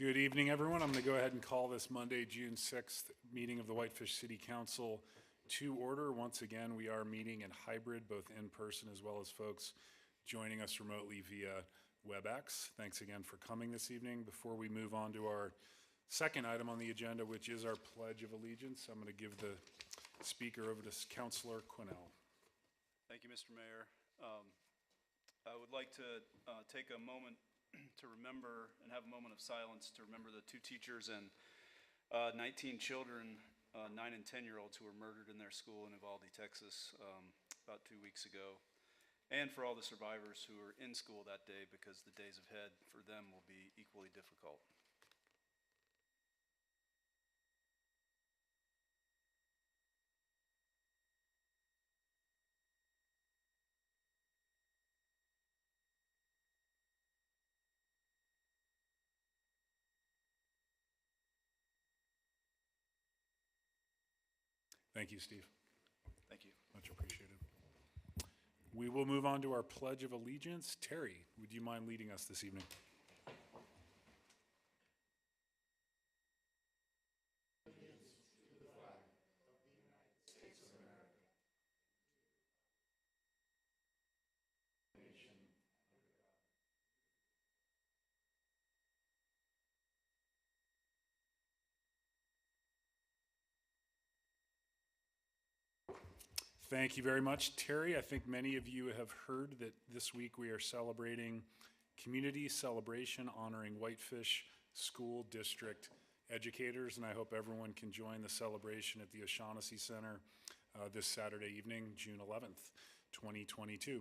Good evening, everyone. I'm going to go ahead and call this Monday, June 6th meeting of the Whitefish City Council to order. Once again, we are meeting in hybrid, both in person as well as folks joining us remotely via WebEx. Thanks again for coming this evening. Before we move on to our second item on the agenda, which is our Pledge of Allegiance, I'm going to give the speaker over to Councilor Quinnell. Thank you, Mr. Mayor. I would like to take a moment to remember and have a moment of silence to remember the 2 teachers and 19 children, 9 and 10-year-olds who were murdered in their school in Uvalde, Texas about 2 weeks ago, and for all the survivors who were in school that day, because the days ahead for them will be equally difficult. Thank you, Steve. Thank you. Much appreciated. We will move on to our Pledge of Allegiance. Terry, would you mind leading us this evening? Thank you very much, Terry. I think many of you have heard that this week we are celebrating Community Celebration honoring Whitefish School District educators, and I hope everyone can join the celebration at the O'Shaughnessy Center this Saturday evening, June 11th, 2022.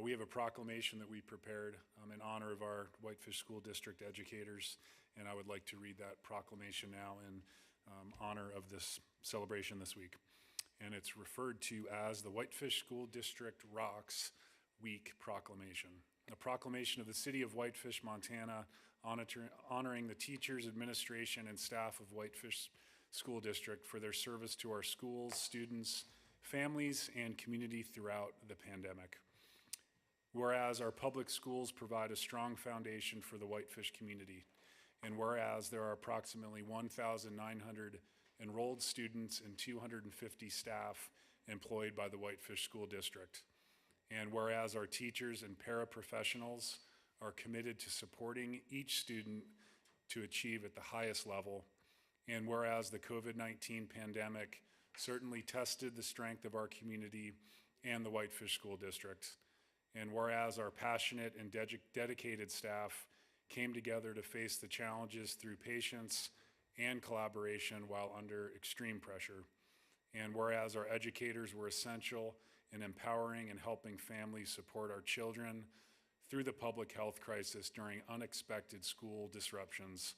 We have a proclamation that we prepared in honor of our Whitefish School District educators, and I would like to read that proclamation now in honor of this celebration this week. And it's referred to as the Whitefish School District Rocks Week Proclamation. A proclamation of the City of Whitefish, Montana, honoring the teachers, administration, and staff of Whitefish School District for their service to our schools, students, families, and community throughout the pandemic. Whereas our public schools provide a strong foundation for the Whitefish community, and whereas there are approximately 1,900 enrolled students and 250 staff employed by the Whitefish School District. And whereas our teachers and paraprofessionals are committed to supporting each student to achieve at the highest level, and whereas the COVID-19 pandemic certainly tested the strength of our community and the Whitefish School District, and whereas our passionate and dedicated staff came together to face the challenges through patience and collaboration while under extreme pressure. And whereas our educators were essential in empowering and helping families support our children through the public health crisis during unexpected school disruptions.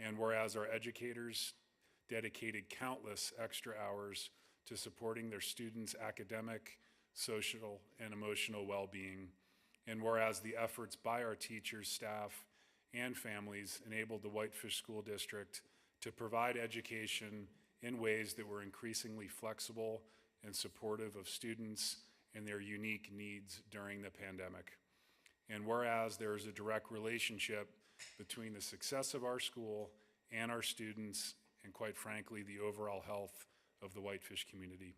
And whereas our educators dedicated countless extra hours to supporting their students' academic, social, and emotional well-being. And whereas the efforts by our teachers, staff, and families enabled the Whitefish School District to provide education in ways that were increasingly flexible and supportive of students and their unique needs during the pandemic. And whereas there is a direct relationship between the success of our school and our students, and quite frankly, the overall health of the Whitefish community.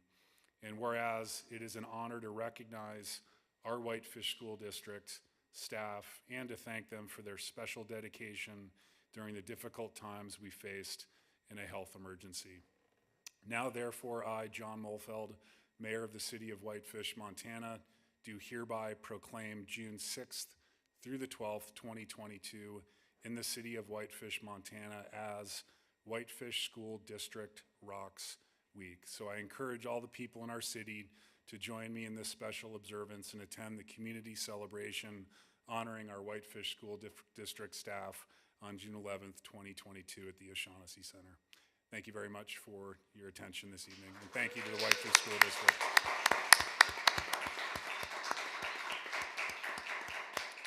And whereas it is an honor to recognize our Whitefish School District staff and to thank them for their special dedication during the difficult times we faced in a health emergency. Now, therefore, I, John Molfeld, Mayor of the City of Whitefish, Montana, do hereby proclaim June 6th through the 12th, 2022, in the City of Whitefish, Montana, as Whitefish School District Rocks Week. So I encourage all the people in our city to join me in this special observance and attend the community celebration honoring our Whitefish School District staff on June 11th, 2022 at the O'Shaughnessy Center. Thank you very much for your attention this evening, and thank you to the Whitefish School District.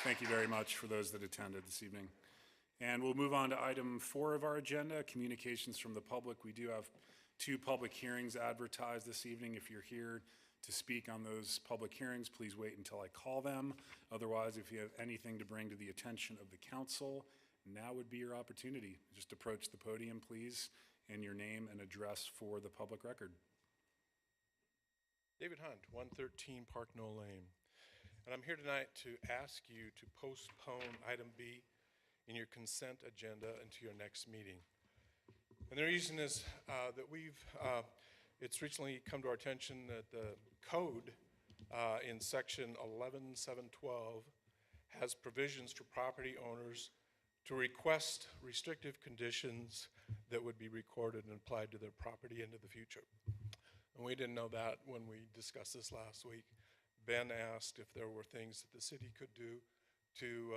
Thank you very much for those that attended this evening. And we'll move on to item 4 of our agenda, communications from the public. We do have 2 public hearings advertised this evening. If you're here to speak on those public hearings, please wait until I call them. Otherwise, if you have anything to bring to the attention of the council, now would be your opportunity. Just approach the podium, please, and your name and address for the public record. David Hunt, 113 Park Knoll Lane. And I'm here tonight to ask you to postpone item B in your consent agenda into your next meeting. And the reason is that it's recently come to our attention that the code in section 11712 has provisions for property owners to request restrictive conditions that would be recorded and applied to their property into the future. And we didn't know that when we discussed this last week. Ben asked if there were things that the city could do to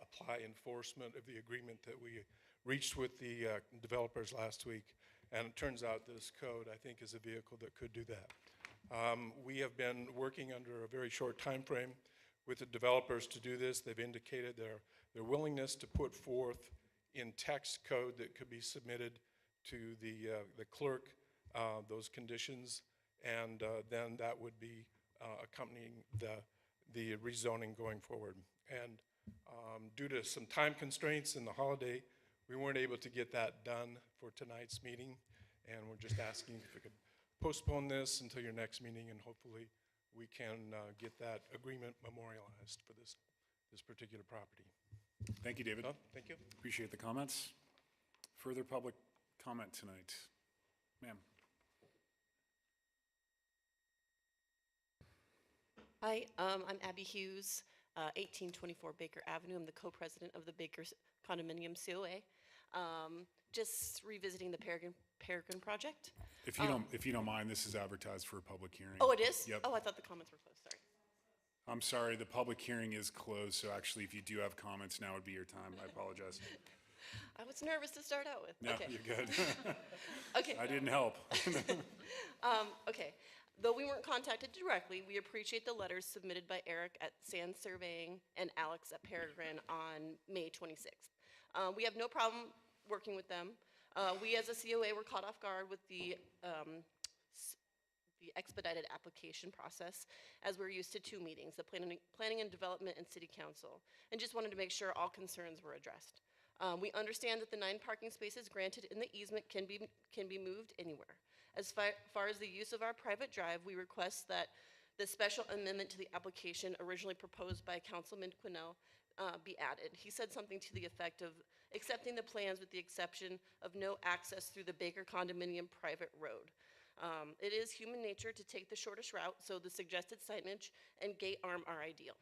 apply enforcement of the agreement that we reached with the developers last week. And it turns out this code, I think, is a vehicle that could do that. We have been working under a very short time frame with the developers to do this. They've indicated their willingness to put forth in text code that could be submitted to the clerk those conditions, and then that would be accompanying the rezoning going forward. And due to some time constraints in the holiday, we weren't able to get that done for tonight's meeting, and we're just asking if we could postpone this until your next meeting, and hopefully we can get that agreement memorialized for this particular property. Thank you, David. Thank you. Appreciate the comments. Further public comment tonight? Ma'am. Hi, I'm Abby Hughes, 1824 Baker Avenue. I'm the co-president of the Baker Condominium COA. Just revisiting the Peregrine project. If you don't mind, this is advertised for a public hearing. Oh, it is? Yep. Oh, I thought the comments were closed, sorry. I'm sorry, the public hearing is closed, so actually, if you do have comments, now would be your time. I apologize. I was nervous to start out with. No, Okay. you're good. Okay. I didn't help. Okay. Though we weren't contacted directly, we appreciate the letters submitted by Eric at Sand Surveying and Alex at Peregrine on May 26th. We have no problem working with them. We as a COA were caught off guard with the expedited application process, as we're used to 2 meetings, the planning and development and city council, and just wanted to make sure all concerns were addressed. We understand that the 9 parking spaces granted in the easement can be moved anywhere. As far as the use of our private drive, we request that the special amendment to the application originally proposed by Councilman Quinnell be added. He said something to the effect of accepting the plans with the exception of no access through the Baker Condominium private road. It is human nature to take the shortest route, so the suggested signage and gate arm are ideal.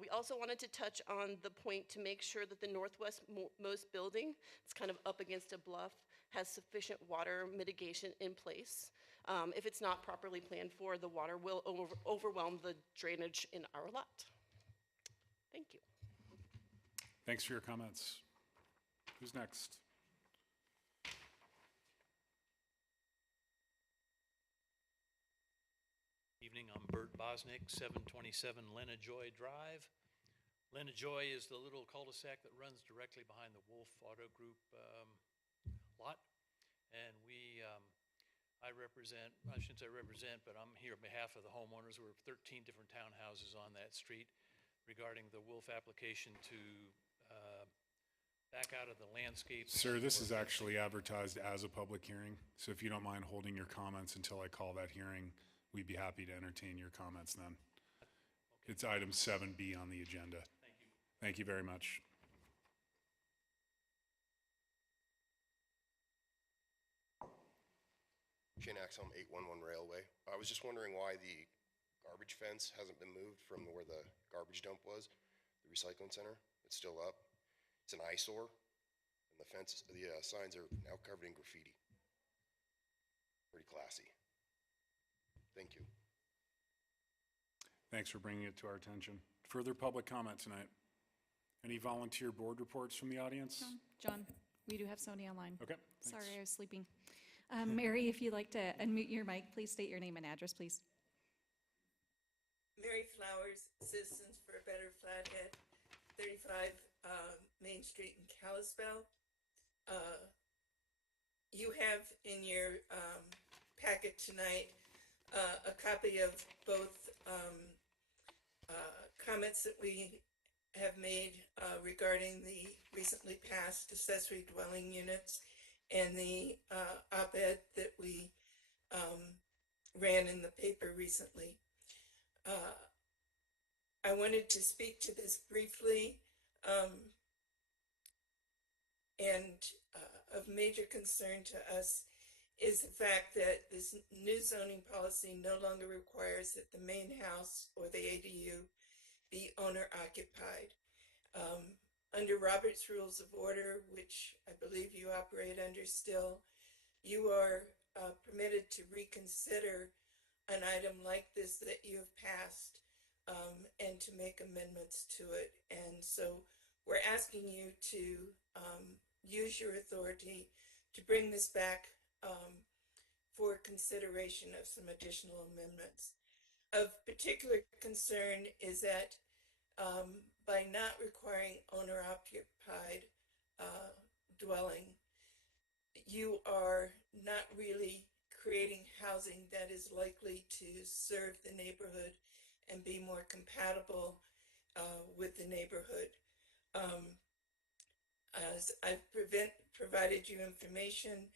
We also wanted to touch on the point to make sure that the northwestmost building, it's kind of up against a bluff, has sufficient water mitigation in place. If it's not properly planned for, the water will overwhelm the drainage in our lot. Thank you. Thanks for your comments. Who's next? Evening, I'm Bert Bosnick, 727 Lenajoy Drive. Lenajoy is the little cul-de-sac that runs directly behind the Wolf Auto Group lot. And I shouldn't say represent, but I'm here on behalf of the homeowners. We're 13 different townhouses on that street regarding the Wolf application to back out of the landscape. Sir, this is actually advertised as a public hearing, so if you don't mind holding your comments until I call that hearing, we'd be happy to entertain your comments then. Okay. It's item 7B on the agenda. Thank you. Thank you very much. Shane Axholm, 811 Railway. I was just wondering why the garbage fence hasn't been moved from where the garbage dump was, the recycling center. It's still up. It's an eyesore, and the signs are now covered in graffiti. Pretty classy. Thank you. Thanks for bringing it to our attention. Further public comment tonight? Any volunteer board reports from the audience? John, we do have Sony online. Okay, thanks. Sorry, I was sleeping. Mary, if you'd like to unmute your mic, please state your name and address, please. Mary Flowers, Citizens for a Better Flathead, 35 Main Street in Kalispell. You have in your packet tonight a copy of both comments that we have made regarding the recently passed accessory dwelling units and the op-ed that we ran in the paper recently. I wanted to speak to this briefly, and of major concern to us is the fact that this new zoning policy no longer requires that the main house or the ADU be owner occupied. Under Robert's Rules of Order, which I believe you operate under still, you are permitted to reconsider an item like this that you have passed, and to make amendments to it. And so we're asking you to use your authority to bring this back for consideration of some additional amendments. Of particular concern is that by not requiring owner-occupied dwelling, you are not really creating housing that is likely to serve the neighborhood and be more compatible with the neighborhood. As I've provided you information,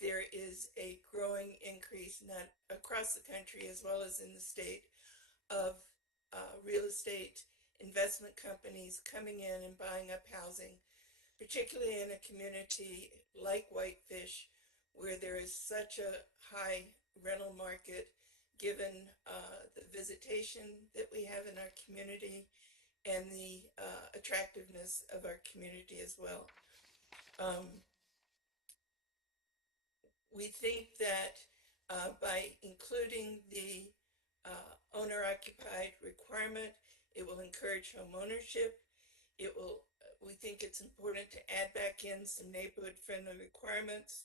there is a growing increase, not across the country as well as in the state, of real estate investment companies coming in and buying up housing, particularly in a community like Whitefish, where there is such a high rental market given the visitation that we have in our community and the attractiveness of our community as well. We think that by including the owner-occupied requirement, it will encourage home ownership. We think it's important to add back in some neighborhood-friendly requirements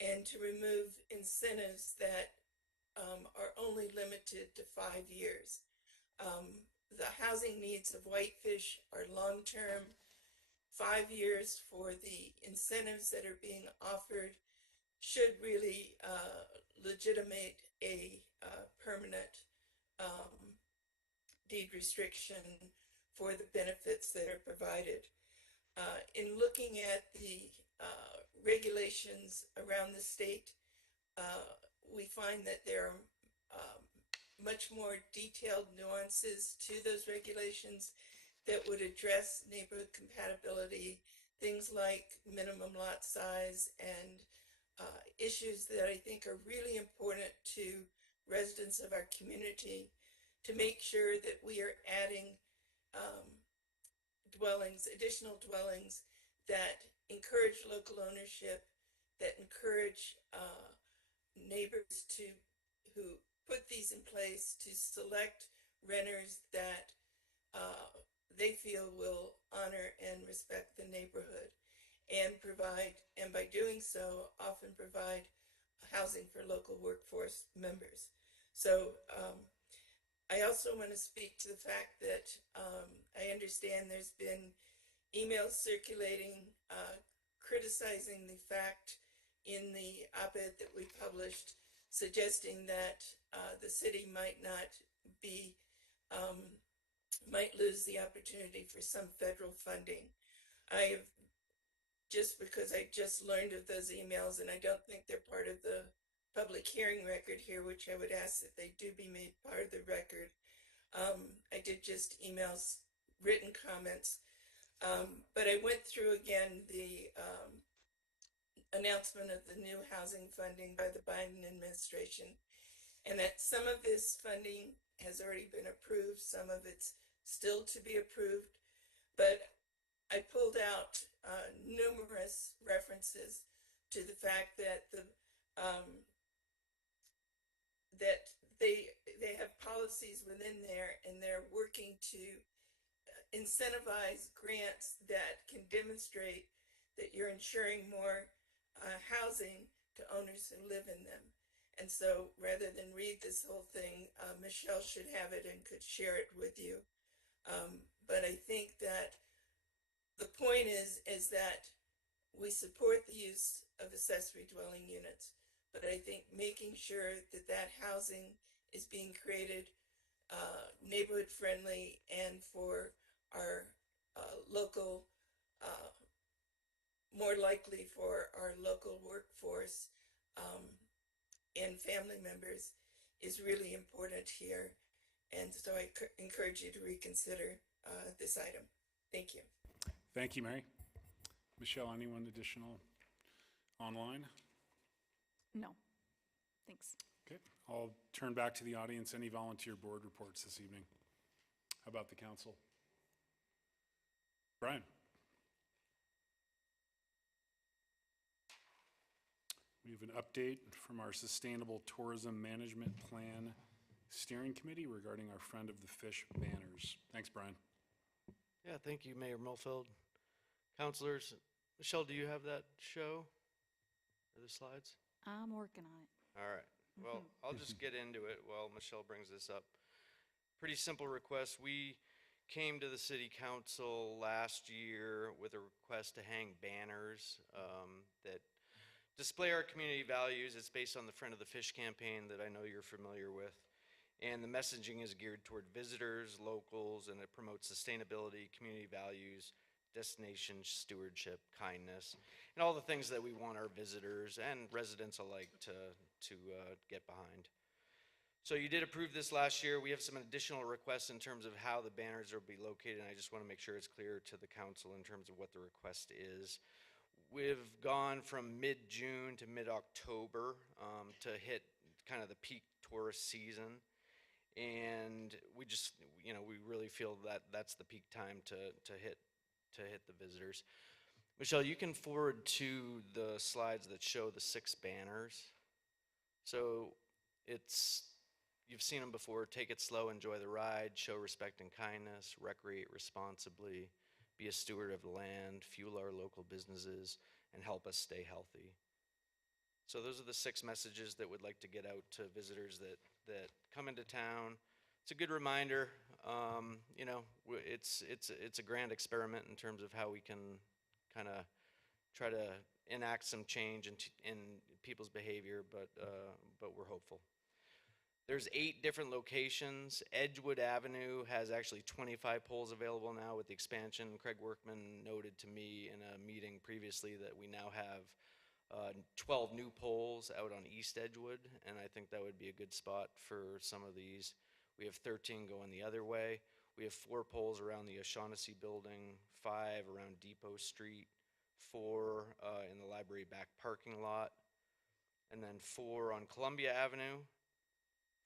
and to remove incentives that are only limited to 5 years. The housing needs of Whitefish are long-term. 5 years for the incentives that are being offered should really legitimate a permanent deed restriction for the benefits that are provided. In looking at the regulations around the state, we find that there are much more detailed nuances to those regulations that would address neighborhood compatibility, things like minimum lot size and issues that I think are really important to residents of our community, to make sure that we are adding additional dwellings that encourage local ownership, that encourage neighbors who put these in place to select renters that they feel will honor and respect the neighborhood and by doing so, often provide housing for local workforce members. So I also want to speak to the fact that I understand there's been emails circulating criticizing the fact in the op-ed that we published, suggesting that the city might lose the opportunity for some federal funding. Just because I just learned of those emails, and I don't think they're part of the public hearing record here, which I would ask that they do be made part of the record. I did just email written comments, but I went through again the announcement of the new housing funding by the Biden administration, and that some of this funding has already been approved, some of it's still to be approved, but I pulled out numerous references to the fact that they have policies within there, and they're working to incentivize grants that can demonstrate that you're ensuring more housing to owners who live in them. And so rather than read this whole thing, Michelle should have it and could share it with you. But I think that the point is that we support the use of accessory dwelling units, but I think making sure that that housing is being created neighborhood friendly and for our local, uh, more likely for our local workforce and family members is really important here. And so I encourage you to reconsider this item. Thank you. Thank you, Mary. Michelle, anyone additional online? No. Thanks. Okay, I'll turn back to the audience. Any volunteer board reports this evening? How about the council? Brian? We have an update from our Sustainable Tourism Management Plan Steering Committee regarding our Friend of the Fish banners. Thanks, Brian. Yeah, thank you, Mayor Mulfeld. Councilors, Michelle, do you have that show? Or the slides? I'm working on it. All right. Well, I'll just get into it while Michelle brings this up. Pretty simple request. We came to the city council last year with a request to hang banners that display our community values. It's based on the Friend of the Fish campaign that I know you're familiar with. And the messaging is geared toward visitors, locals, and it promotes sustainability, community values, destination stewardship, kindness, and all the things that we want our visitors and residents alike to get behind. So you did approve this last year. We have some additional requests in terms of how the banners will be located, and I just want to make sure it's clear to the council in terms of what the request is. We've gone from mid-June to mid-October to hit kind of the peak tourist season. And we just, we really feel that that's the peak time to hit the visitors. Michelle, you can forward to the slides that show the 6 banners. So you've seen them before. Take it slow, enjoy the ride, show respect and kindness, recreate responsibly, be a steward of the land, fuel our local businesses, and help us stay healthy. So those are the 6 messages that we'd like to get out to visitors that come into town. It's a good reminder. It's a grand experiment in terms of how we can kind of try to enact some change in people's behavior, but we're hopeful. There's 8 different locations. Edgewood Avenue has actually 25 poles available now with the expansion. Craig Workman noted to me in a meeting previously that we now have 12 new poles out on East Edgewood, and I think that would be a good spot for some of these. We have 13 going the other way. We have 4 poles around the O'Shaughnessy building, 5 around Depot Street, 4 in the library back parking lot, and then 4 on Columbia Avenue,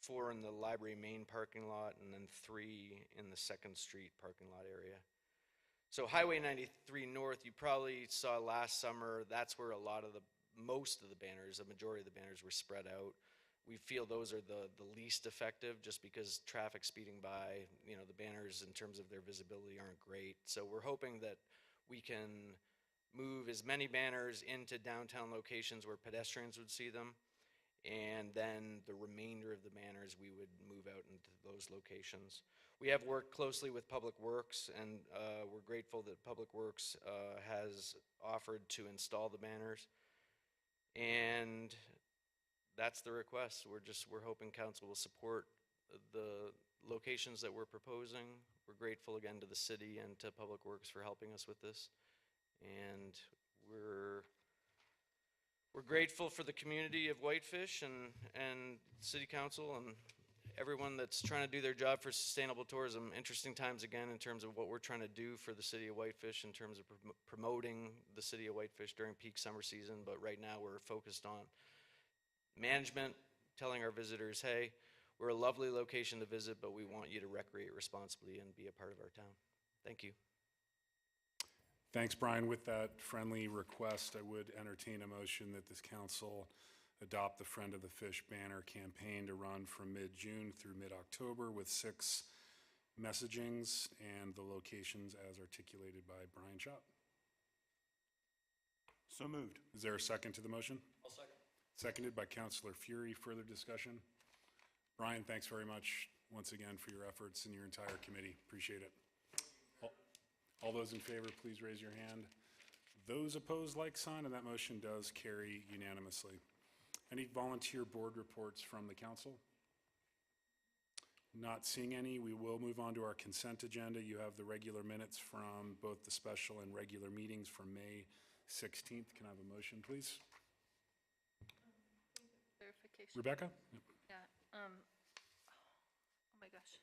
4 in the library main parking lot, and then 3 in the 2nd Street parking lot area. So Highway 93 North, you probably saw last summer, that's where most of the banners, a majority of the banners were spread out. We feel those are the least effective just because traffic speeding by, the banners in terms of their visibility aren't great. So we're hoping that we can move as many banners into downtown locations where pedestrians would see them, and then the remainder of the banners we would move out into those locations. We have worked closely with Public Works, and we're grateful that Public Works has offered to install the banners. And that's the request. We're hoping council will support the locations that we're proposing. We're grateful again to the city and to Public Works for helping us with this. And we're grateful for the community of Whitefish and city council and everyone that's trying to do their job for sustainable tourism. Interesting times again in terms of what we're trying to do for the city of Whitefish in terms of promoting the city of Whitefish during peak summer season. But right now we're focused on management, telling our visitors, hey, we're a lovely location to visit, but we want you to recreate responsibly and be a part of our town. Thank you. Thanks, Brian. With that friendly request, I would entertain a motion that this council adopt the Friend of the Fish banner campaign to run from mid-June through mid-October with 6 messagings and the locations as articulated by Brian Schott. So moved. Is there a second to the motion? I'll second. Seconded by Councillor Fury. Further discussion? Brian, thanks very much once again for your efforts and your entire committee. Appreciate it. All those in favor, please raise your hand. Those opposed, like sign, and that motion does carry unanimously. Any volunteer board reports from the council? Not seeing any, we will move on to our consent agenda. You have the regular minutes from both the special and regular meetings from May 16th. Can I have a motion, please? Clarification. Rebecca? Yeah, oh my gosh,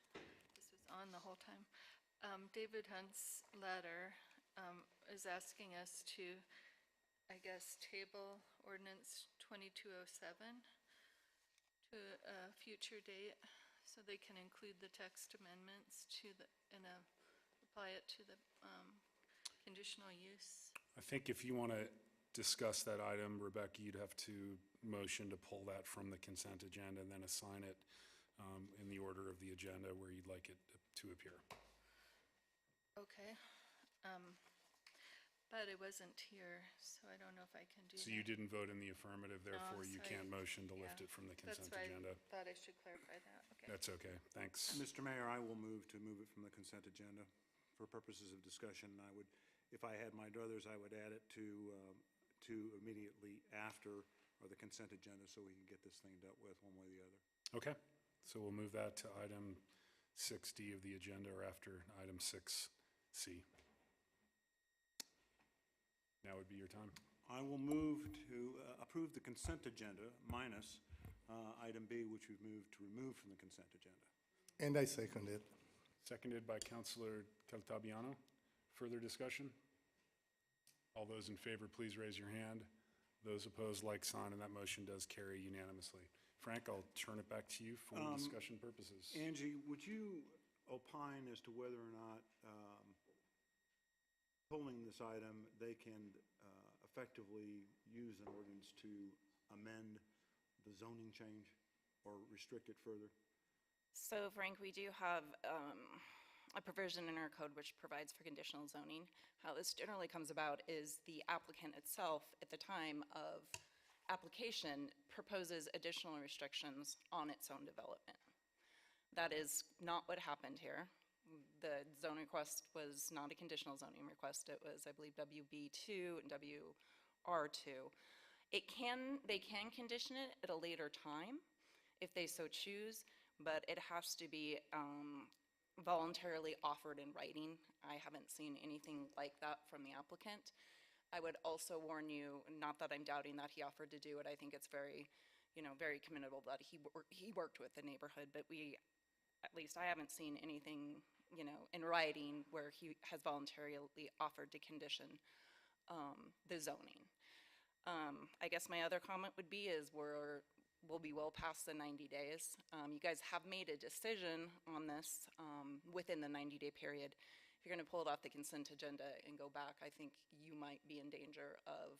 this was on the whole time. David Hunt's letter, is asking us to, I guess, table ordinance 2207 to a future date, so they can include the text amendments to the, apply it to the, conditional use. I think if you want to discuss that item, Rebecca, you'd have to motion to pull that from the consent agenda and then assign it in the order of the agenda where you'd like it to appear. Okay, but it wasn't here, so I don't know if I can do that. So you didn't vote in the affirmative, therefore you so can't I- motion to lift yeah, it from the That's consent why agenda. I thought I should clarify that, okay. That's okay, thanks. Mr. Mayor, I will move it from the consent agenda for purposes of discussion. I would, if I had my druthers, I would add it to immediately after or the consent agenda so we can get this thing dealt with one way or the other. Okay, so we'll move that to item 6D of the agenda or after item 6C. Now would be your time. I will move to approve the consent agenda minus item B, which we've moved to remove from the consent agenda. And I second it. Seconded by Councilor Caltabiano. Further discussion? All those in favor, please raise your hand. Those opposed, like sign, and that motion does carry unanimously. Frank, I'll turn it back to you for discussion purposes. Angie, would you opine as to whether or not pulling this item, they can effectively use an ordinance to amend the zoning change or restrict it further? So Frank, we do have a provision in our code which provides for conditional zoning. How this generally comes about is the applicant itself at the time of application proposes additional restrictions on its own development. That is not what happened here. The zoning request was not a conditional zoning request. It was, I believe, WB2 and WR2. They can condition it at a later time if they so choose, but it has to be voluntarily offered in writing. I haven't seen anything like that from the applicant. I would also warn you, not that I'm doubting that he offered to do it. I think it's very, very commendable that he worked with the neighborhood, but at least I haven't seen anything, in writing where he has voluntarily offered to condition the zoning. I guess my other comment would be is we'll be well past the 90 days. You guys have made a decision on this within the 90-day period. If you're going to pull it off the consent agenda and go back, I think you might be in danger of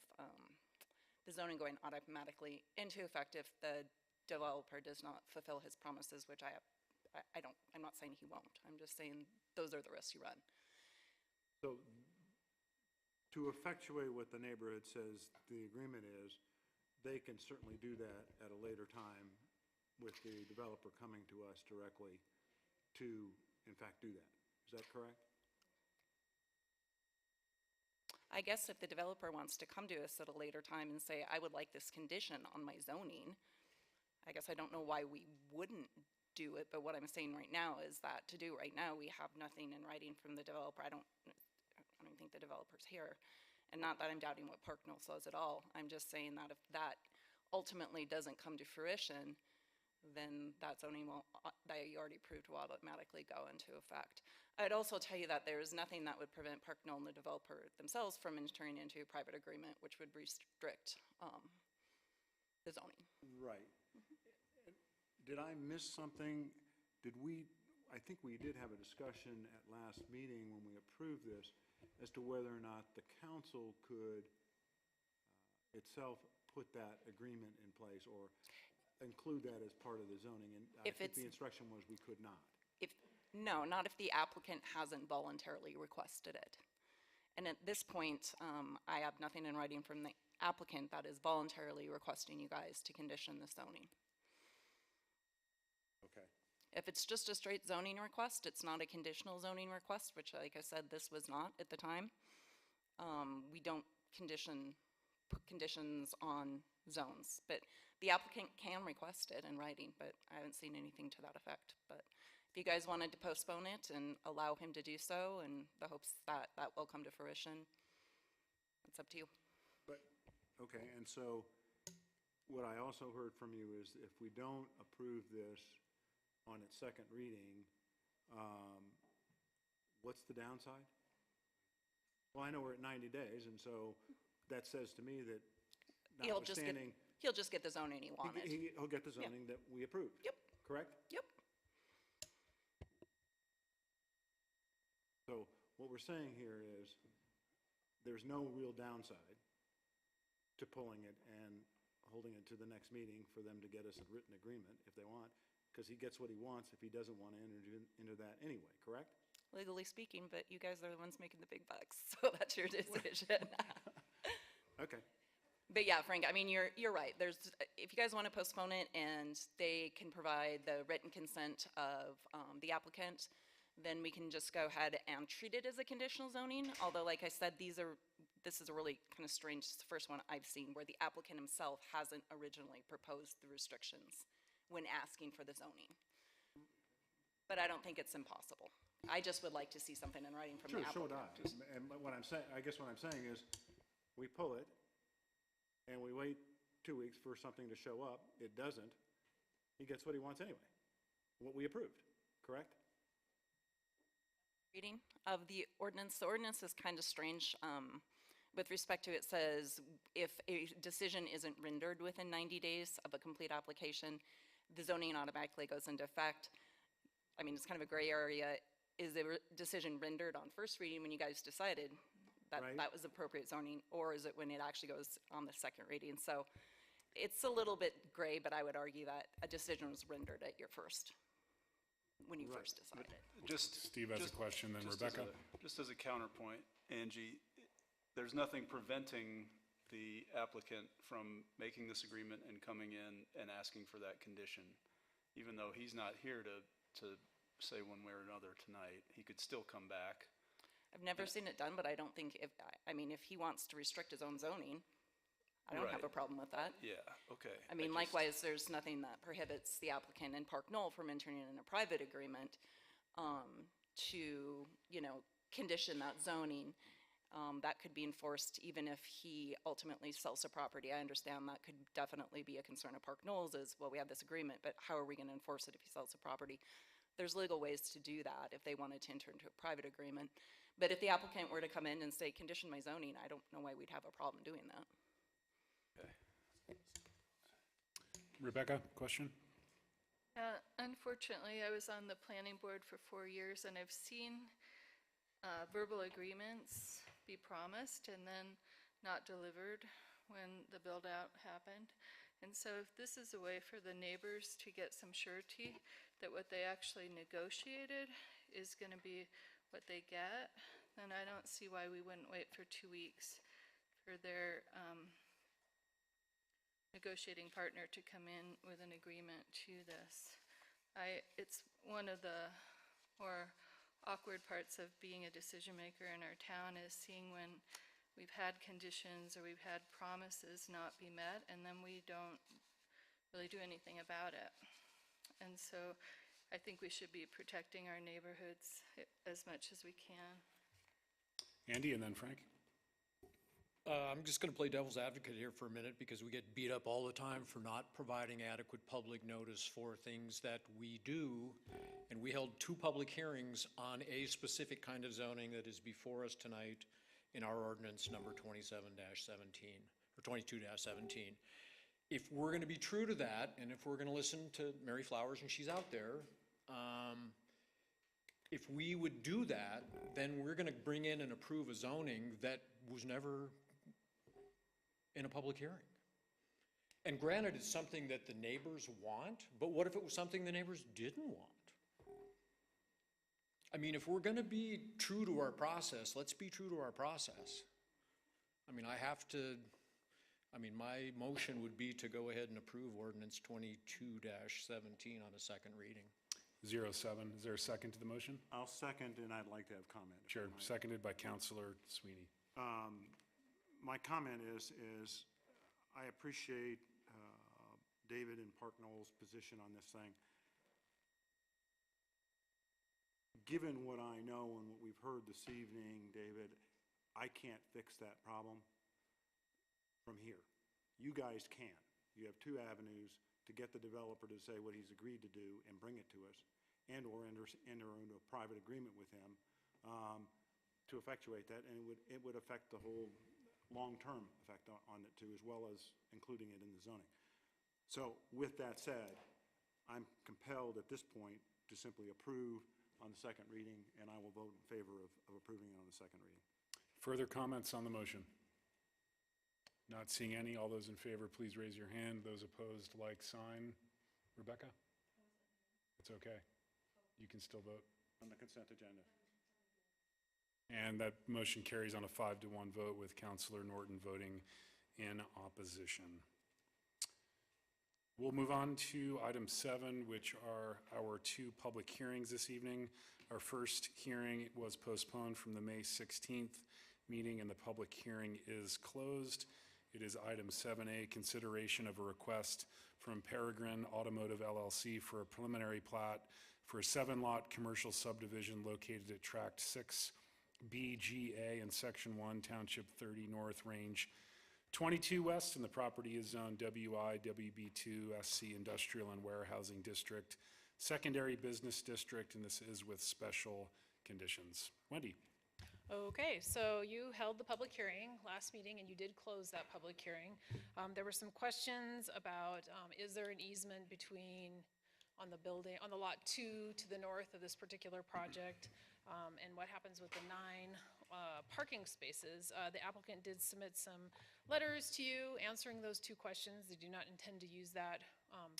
the zoning going automatically into effect if the developer does not fulfill his promises, which I'm not saying he won't. I'm just saying those are the risks you run. So to effectuate what the neighborhood says the agreement is, they can certainly do that at a later time with the developer coming to us directly to, in fact, do that. Is that correct? I guess if the developer wants to come to us at a later time and say, I would like this condition on my zoning, I guess I don't know why we wouldn't do it, but what I'm saying right now is that to do right now, we have nothing in writing from the developer. I don't think the developer's here. And not that I'm doubting what Parknell says at all. I'm just saying that if that ultimately doesn't come to fruition, then that zoning that you already approved will automatically go into effect. I'd also tell you that there is nothing that would prevent Parknell and the developer themselves from entering into a private agreement, which would restrict the zoning. Right. Did I miss something? I think we did have a discussion at last meeting when we approved this as to whether or not the council could itself put that agreement in place or include that as part of the zoning. And I think the instruction was we could not. No, not if the applicant hasn't voluntarily requested it. And at this point, I have nothing in writing from the applicant that is voluntarily requesting you guys to condition the zoning. Okay. If it's just a straight zoning request, it's not a conditional zoning request, which, like I said, this was not at the time. We don't put conditions on zones, but the applicant can request it in writing, but I haven't seen anything to that effect. But If you guys wanted to postpone it and allow him to do so in the hopes that that will come to fruition, it's up to you. But, okay, and so what I also heard from you is if we don't approve this on its second reading, what's the downside? Well, I know we're at 90 days, and so that says to me that He'll just get, notwithstanding, he'll just get the zoning he wanted. he'll get the zoning that we approved. Yep. Correct? Yep. So what we're saying here is there's no real downside to pulling it and holding it to the next meeting for them to get us a written agreement if they want, because he gets what he wants if he doesn't want to enter into that anyway, correct? Legally speaking, but you guys are the ones making the big bucks, so that's your decision. Okay. But yeah, Frank, I mean, you're right. If you guys want to postpone it and they can provide the written consent of the applicant, then we can just go ahead and treat it as a conditional zoning. Although, like I said, this is a really kind of strange, it's the first one I've seen where the applicant himself hasn't originally proposed the restrictions when asking for the zoning. But I don't think it's impossible. I just would like to see something in writing from the Sure, applicant. so would I. And what I'm saying, I guess what I'm saying is, we pull it, and we wait 2 weeks for something to show up, it doesn't, he gets what he wants anyway, what we approved, correct? Reading of the ordinance. The ordinance is kind of strange. With respect to it says if a decision isn't rendered within 90 days of a complete application, the zoning automatically goes into effect. I mean, it's kind of a gray area. Is the decision rendered on first reading when you guys decided that Right. that was appropriate zoning, or is it when it actually goes on the second reading? So it's a little bit gray, but I would argue that a decision was rendered at your first, when you first decided. Steve has a question, then Rebecca. Just as a counterpoint, Angie, there's nothing preventing the applicant from making this agreement and coming in and asking for that condition. Even though he's not here to say one way or another tonight, he could still come back. I've never seen it done, but I don't think I mean, if he wants to restrict his own zoning, I don't have a Right. problem with that. Yeah, okay. I mean, likewise, there's nothing that prohibits the applicant in Park Knoll from entering in a private agreement to, condition that zoning. That could be enforced even if he ultimately sells the property. I understand that could definitely be a concern of Park Knowles is, well, we have this agreement, but how are we going to enforce it if he sells the property? There's legal ways to do that if they wanted to enter into a private agreement. But if the applicant were to come in and say, condition my zoning, I don't know why we'd have a problem doing that. Rebecca, question? Unfortunately, I was on the planning board for 4 years, and I've seen verbal agreements be promised and then not delivered when the build-out happened. And so if this is a way for the neighbors to get some surety that what they actually negotiated is going to be what they get, then I don't see why we wouldn't wait for 2 weeks for their negotiating partner to come in with an agreement to this. It's one of the more awkward parts of being a decision maker in our town is seeing when we've had conditions or we've had promises not be met, and then we don't really do anything about it. And so I think we should be protecting our neighborhoods as much as we can. Andy, and then Frank. I'm just going to play devil's advocate here for a minute because we get beat up all the time for not providing adequate public notice for things that we do. And we held 2 public hearings on a specific kind of zoning that is before us tonight in our ordinance number 27-17 or 22-17. If we're going to be true to that, and if we're going to listen to Mary Flowers, and she's out there, if we would do that, then we're going to bring in and approve a zoning that was never in a public hearing. And granted, it's something that the neighbors want, but what if it was something the neighbors didn't want? I mean, if we're going to be true to our process, let's be true to our process. I mean, my motion would be to go ahead and approve ordinance 22-17 on a second reading. 07. Is there a second to the motion? I'll second, and I'd like to have comment. if I Sure. might. Seconded by Councilor Sweeney. My comment is I appreciate David and Park Knoll's position on this thing. given what I know and what we've heard this evening, David, I can't fix that problem from here. You guys can. You have two avenues to get the developer to say what he's agreed to do and bring it to us, and/or enter into a private agreement with him to effectuate that, and it would affect the whole long-term effect on it too, as well as including it in the zoning. So with that said, I'm compelled at this point to simply approve on the second reading, and I will vote in favor of approving it on the second reading. Further comments on the motion? Not seeing any. All those in favor, please raise your hand. Those opposed, like sign. Rebecca? It's okay. You can still vote. On the consent agenda. And that motion carries on a 5-1 vote with Councilor Norton voting in opposition. We'll move on to item 7, which are our 2 public hearings this evening. Our first hearing was postponed from the May 16th meeting, and the public hearing is closed. It is item 7A, consideration of a request from Peregrine Automotive LLC for a preliminary plat for a 7-lot commercial subdivision located at Tract 6BGA in Section 1, Township 30 North, Range 22 West, and the property is zoned WI WB2 SC Industrial and Warehousing District, Secondary Business District, and this is with special conditions. Wendy. Okay, so you held the public hearing last meeting, and you did close that public hearing. There were some questions about, is there an easement between, on the building, on the lot 2 to the north of this particular project, and what happens with the 9 parking spaces. The applicant did submit some letters to you answering those 2 questions. They do not intend to use that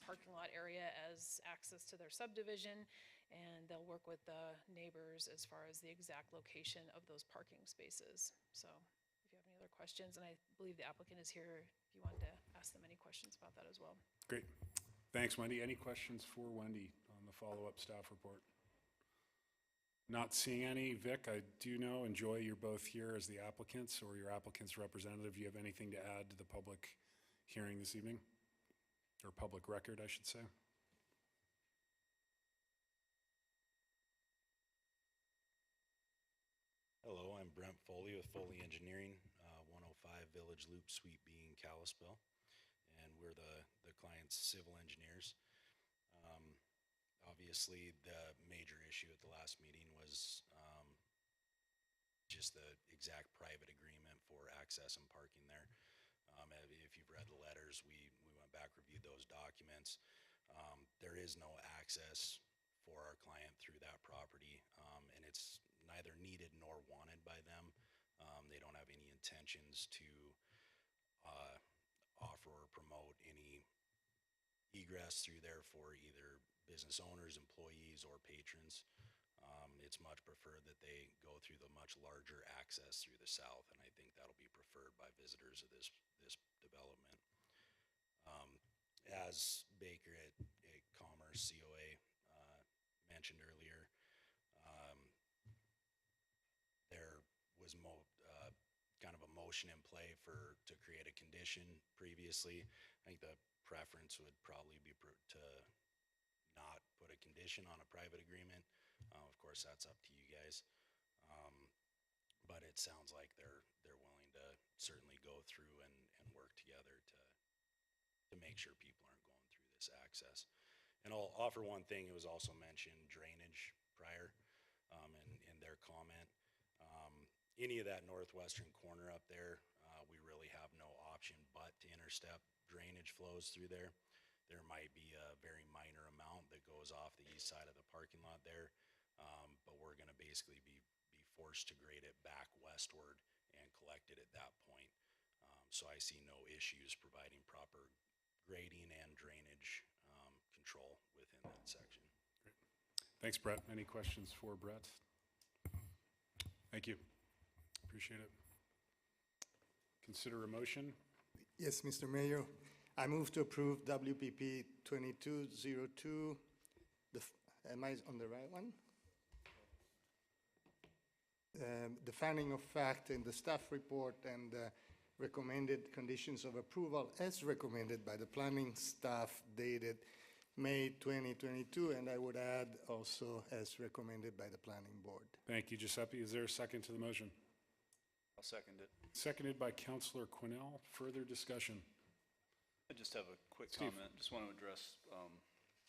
parking lot area as access to their subdivision, and they'll work with the neighbors as far as the exact location of those parking spaces. So if you have any other questions, and I believe the applicant is here if you wanted to ask them any questions about that as well. Great. Thanks, Wendy. Any questions for Wendy on the follow-up staff report? Not seeing any. Vic, I do know, enjoy you're both here as the applicants or your applicant's representative. Do you have anything to add to the public hearing this evening? Or public record, I should say. Hello, I'm Brent Foley with Foley Engineering, 105 Village Loop, Suite B in Kalispell, and we're the client's civil engineers. Obviously, the major issue at the last meeting was just the exact private agreement for access and parking there. If you've read the letters, we went back, reviewed those documents. There is no access for our client through that property, and it's neither needed nor wanted by them. They don't have any intentions to offer or promote any egress through there for either business owners, employees, or patrons. It's much preferred that they go through the much larger access through the south, and I think that'll be preferred by visitors of this development. As Baker at Commerce COA mentioned earlier, there was kind of a motion in play to create a condition previously. I think the preference would probably be to not put a condition on a private agreement. Of course, that's up to you guys. But it sounds like they're willing to certainly go through and work together to make sure people aren't going through this access. And I'll offer one thing. It was also mentioned drainage prior in their comment. Any of that northwestern corner up there, we really have no option but to interstep drainage flows through there. There might be a very minor amount that goes off the east side of the parking lot there, but we're going to basically be forced to grade it back westward and collect it at that point. So I see no issues providing proper grading and drainage control within that section. Great. Thanks, Brett. Any questions for Brett? Thank you. Appreciate it. Consider a motion. Yes, Mr. Mayor. I move to approve WPP 2202. Am I on the right one? The finding of fact in the staff report and the recommended conditions of approval as recommended by the planning staff dated May 2022, and I would add also as recommended by the planning board. Thank you, Giuseppe. Is there a second to the motion? I'll second it. Seconded by Councilor Quinnell. Further discussion? I just have a quick Steve. comment. Just want to address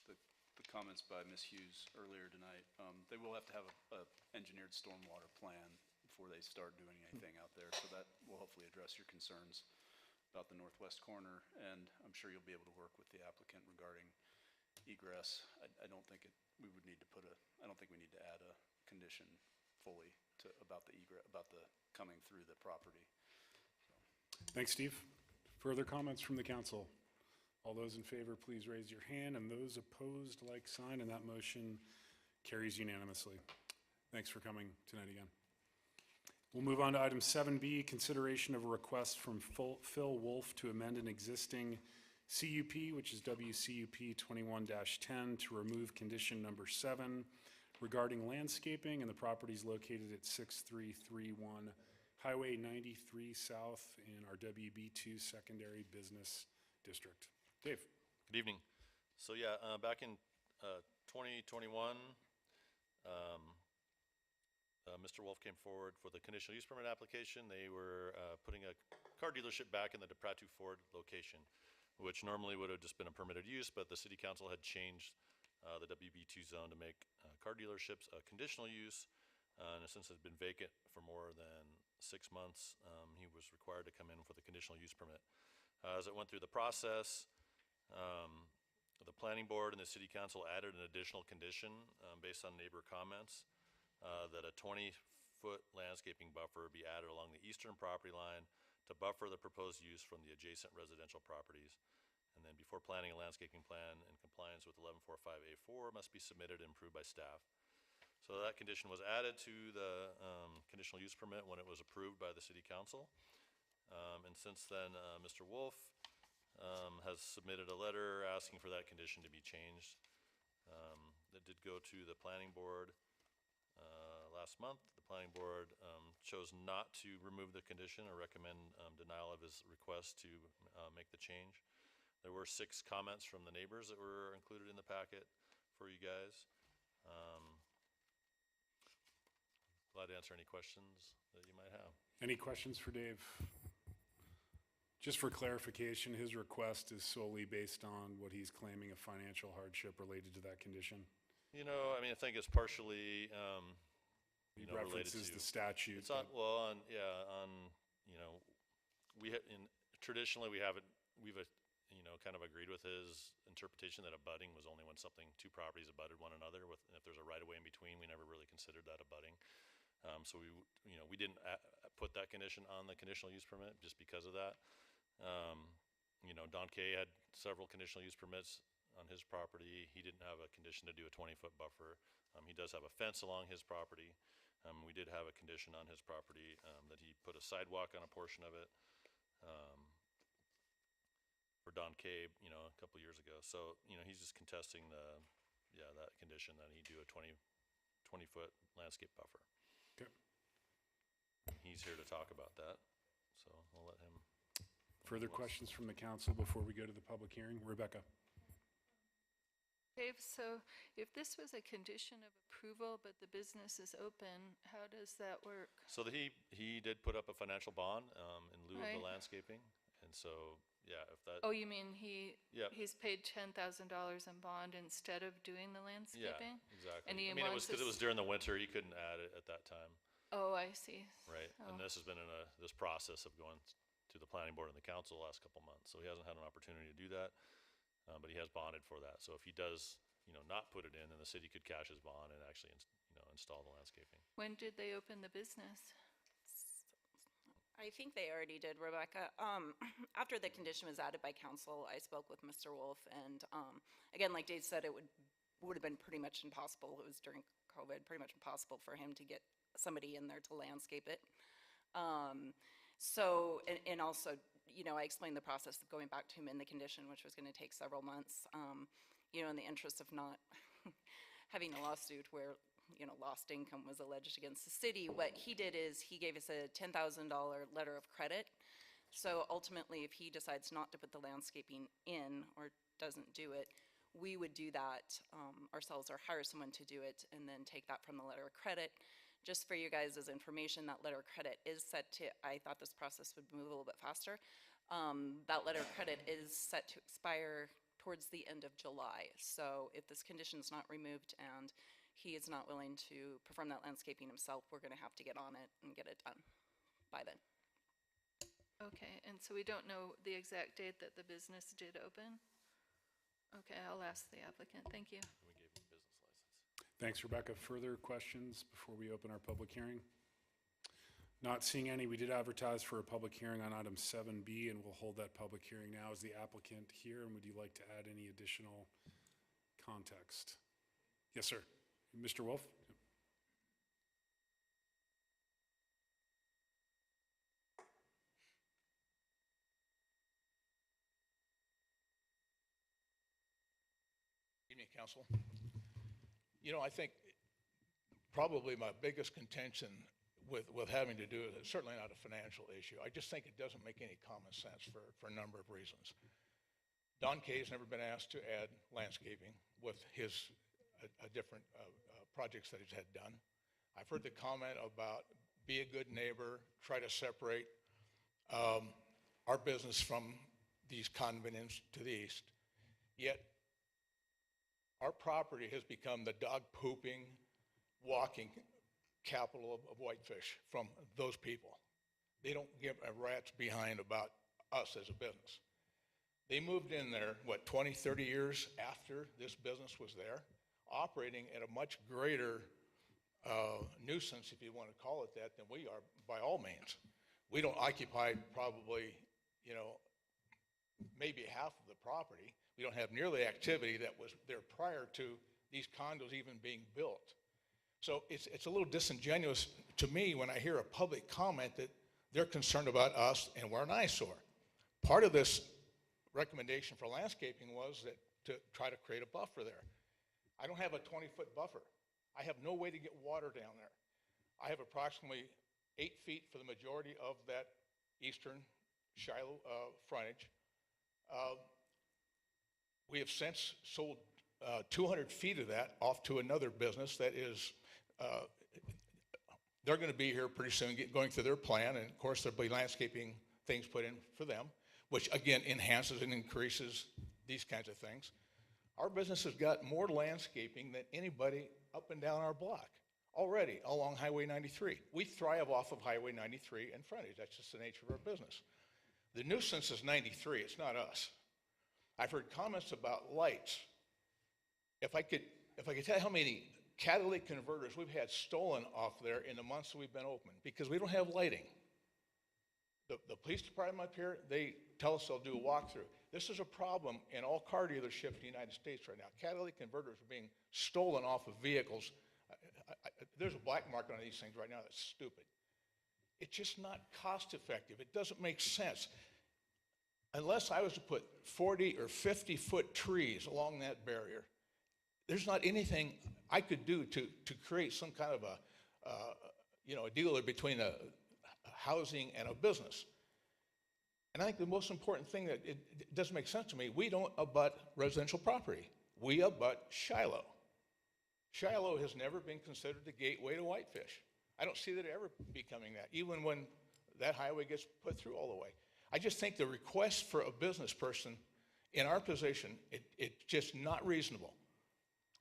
the comments by Ms. Hughes earlier tonight. They will have to have a engineered stormwater plan before they start doing anything out there. So that will hopefully address your concerns about the northwest corner. And I'm sure you'll be able to work with the applicant regarding egress. I don't think we would need to I don't think we need to add a condition fully about the egress, about the coming through the property. Thanks, Steve. Further comments from the council? All those in favor, please raise your hand, and those opposed, like sign, and that motion carries unanimously. Thanks for coming tonight again. We'll move on to item 7B, consideration of a request from Phil Wolf to amend an existing CUP, which is WCUP 21-10, to remove condition number 7 regarding landscaping and the properties located at 6331 Highway 93 South in our WB2 Secondary Business District. Dave. Good evening. So yeah, back in 2021, Mr. Wolf came forward for the conditional use permit application. They were putting a car dealership back in the DePratu Ford location, which normally would have just been a permitted use, but the city council had changed the WB2 zone to make car dealerships a conditional use. And since it had been vacant for more than 6 months, he was required to come in for the conditional use permit. As it went through the process, the planning board and the city council added an additional condition based on neighbor comments that a 20-foot landscaping buffer be added along the eastern property line to buffer the proposed use from the adjacent residential properties. And then before planning a landscaping plan in compliance with 1145A4 must be submitted and approved by staff. So that condition was added to the conditional use permit when it was approved by the city council. And since then, Mr. Wolf has submitted a letter asking for that condition to be changed. That did go to the planning board last month. The planning board chose not to remove the condition or recommend denial of his request to make the change. There were 6 comments from the neighbors that were included in the packet for you guys. Glad to answer any questions that you might have. Any questions for Dave? Just for clarification, his request is solely based on what he's claiming a financial hardship related to that condition? You know, I mean, I think it's partially, He related references to the statute. It's on, well, on, yeah, on, traditionally we've, kind of agreed with his interpretation that abutting was only when 2 properties abutted one another. And if there's a right of way in between, we never really considered that abutting. So we didn't put that condition on the conditional use permit just because of that. Don Kay had several conditional use permits on his property. He didn't have a condition to do a 20-foot buffer. He does have a fence along his property. We did have a condition on his property that he put a sidewalk on a portion of it for Don Kay, a couple years ago. So, he's just contesting that condition that he do a 20-foot landscape buffer. Okay. He's here to talk about that, so I'll let him. Further questions from the council before we go to the public hearing? Rebecca. Dave, so if this was a condition of approval, but the business is open, how does that work? So he did put up a financial bond in lieu of the Right. landscaping, and so, yeah, if that. Oh, you mean Yep. he's paid $10,000 in bond instead of doing the Yeah, landscaping? exactly. And he I mean, it was wants because it us- was during the winter, he couldn't add it at that time, Oh, I see. right? And Oh. this has been in this process of going to the planning board and the council the last couple months, so he hasn't had an opportunity to do that, but he has bonded for that. So if he does, not put it in, then the city could cash his bond and actually, install the landscaping. When did they open the business? I think they already did, Rebecca. After the condition was added by council, I spoke with Mr. Wolf, and again, like Dave said, it would have been pretty much impossible. It was during COVID, pretty much impossible for him to get somebody in there to landscape it. So, and also, I explained the process of going back to him in the condition, which was going to take several months, in the interest of not having a lawsuit where, lost income was alleged against the city. What he did is he gave us a $10,000 letter of credit. So ultimately, if he decides not to put the landscaping in or doesn't do it, we would do that ourselves or hire someone to do it and then take that from the letter of credit. Just for you guys as information, that letter of credit is set to, I thought this process would move a little bit faster. That letter of credit is set to expire towards the end of July. So if this condition is not removed and he is not willing to perform that landscaping himself, we're gonna have to get on it and get it done by then. Okay, and so we don't know the exact date that the business did open? Okay, I'll ask the applicant. Thank you. We gave them a business license. Thanks, Rebecca. Further questions before we open our public hearing? Not seeing any, we did advertise for a public hearing on item 7B, and we'll hold that public hearing now. Is the applicant here, and would you like to add any additional context? Yes, sir. Mr. Wolf? Evening, Council. You know, I think probably my biggest contention with having to do it is certainly not a financial issue. I just think it doesn't make any common sense for a number of reasons. Don Kay's never been asked to add landscaping with his different projects that he's had done. I've heard the comment about be a good neighbor, try to separate our business from these condominiums to the east. Yet our property has become the dog pooping, walking capital of Whitefish from those people. They don't give a rat's behind about us as a business. They moved in there, what, 20, 30 years after this business was there, operating at a much greater nuisance, if you want to call it that, than we are by all means. We don't occupy probably, you know, maybe half of the property. We don't have nearly the activity that was there prior to these condos even being built. So it's a little disingenuous to me when I hear a public comment that they're concerned about us and we're an eyesore. Part of this recommendation for landscaping was that to try to create a buffer there. I don't have a 20-foot buffer. I have no way to get water down there. I have approximately 8 feet for the majority of that eastern Shiloh frontage. We have since sold 200 feet of that off to another business that is, they're going to be here pretty soon, going through their plan, and of course there'll be landscaping things put in for them, which again enhances and increases these kinds of things. Our business has got more landscaping than anybody up and down our block already along Highway 93. We thrive off of Highway 93 and frontage. That's just the nature of our business. The nuisance is 93, it's not us. I've heard comments about lights. If I could tell you how many catalytic converters we've had stolen off there in the months that we've been open, because we don't have lighting. The police department up here, they tell us they'll do a walkthrough. This is a problem in all car dealerships in the United States right now. Catalytic converters are being stolen off of vehicles. There's a black market on these things right now that's stupid. It's just not cost effective. It doesn't make sense. Unless I was to put 40 or 50 foot trees along that barrier, there's not anything I could do to create some kind of a deal between a housing and a business. And I think the most important thing that it doesn't make sense to me, we don't abut residential property. We abut Shiloh. Shiloh has never been considered the gateway to Whitefish. I don't see that ever becoming that, even when that highway gets put through all the way. I just think the request for a business person in our position, it's just not reasonable.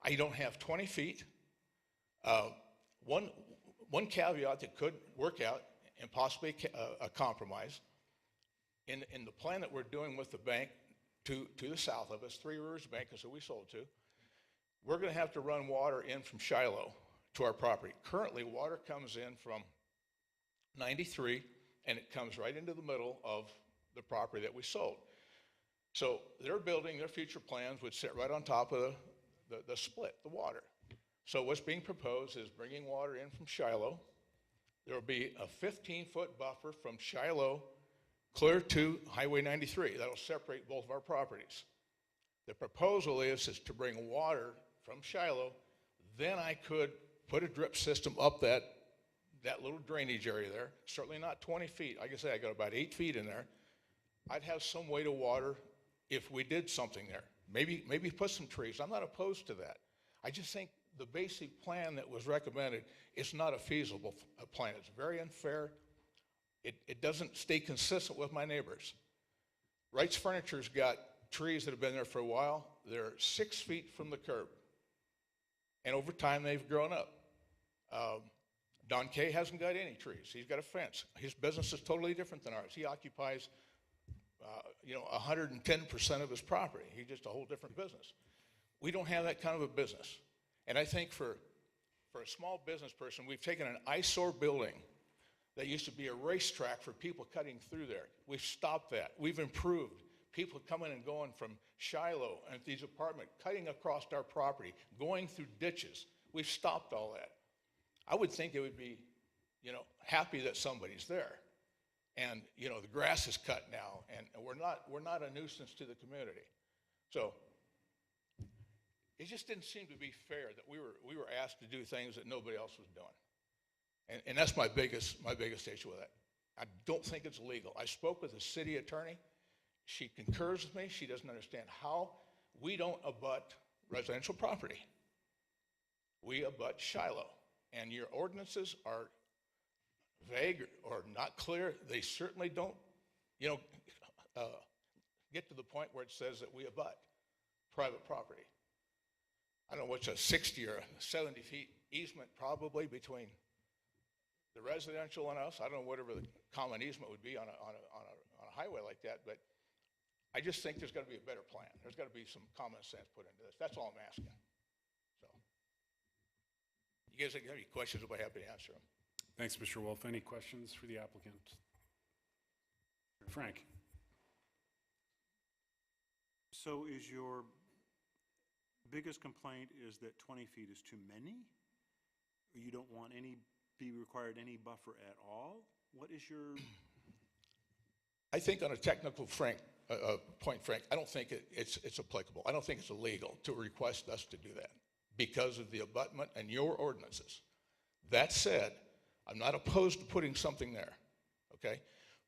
I don't have 20 feet. One caveat that could work out and possibly a compromise, in the plan that we're doing with the bank to the south of us, Three Rivers Bank is who we sold to, we're going to have to run water in from Shiloh to our property. Currently, water comes in from 93, and it comes right into the middle of the property that we sold. So their building, their future plans would sit right on top of the split, the water. So what's being proposed is bringing water in from Shiloh. There will be a 15-foot buffer from Shiloh clear to Highway 93. That'll separate both of our properties. The proposal is to bring water from Shiloh, then I could put a drip system up that little drainage area there, certainly not 20 feet. Like I said, I got about 8 feet in there. I'd have some way to water if we did something there. maybe put some trees. I'm not opposed to that. I just think the basic plan that was recommended is not a feasible plan. It's very unfair. It doesn't stay consistent with my neighbors. Wright's Furniture's got trees that have been there for a while. They're 6 feet from the curb. And over time, they've grown up. Don Kay hasn't got any trees. He's got a fence. His business is totally different than ours. He occupies, 110% of his property. He's just a whole different business. We don't have that kind of a business. And I think for a small business person, we've taken an eyesore building that used to be a racetrack for people cutting through there. We've stopped that. We've improved. People coming and going from Shiloh and these apartments, cutting across our property, going through ditches. We've stopped all that. I would think it would be, happy that somebody's there. And, the grass is cut now, and we're not a nuisance to the community. So it just didn't seem to be fair that we were asked to do things that nobody else was doing. And that's my biggest issue with that. I don't think it's legal. I spoke with the city attorney. She concurs with me. She doesn't understand how we don't abut residential property. We abut Shiloh. And your ordinances are vague or not clear. They certainly don't, get to the point where it says that we abut private property. I don't know what's a 60 or 70 feet easement probably between the residential and us. I don't know whatever the common easement would be on a highway like that, but I just think there's got to be a better plan. There's got to be some common sense put into this. That's all I'm asking. So, you guys have any questions, I'll be happy to answer them. Thanks, Mr. Wolf. Any questions for the applicant? Frank? So is your biggest complaint is that 20 feet is too many? Or you don't want be required any buffer at all? What is your... I think on a technical point, Frank, I don't think it's applicable. I don't think it's illegal to request us to do that because of the abutment and your ordinances. That said, I'm not opposed to putting something there, okay?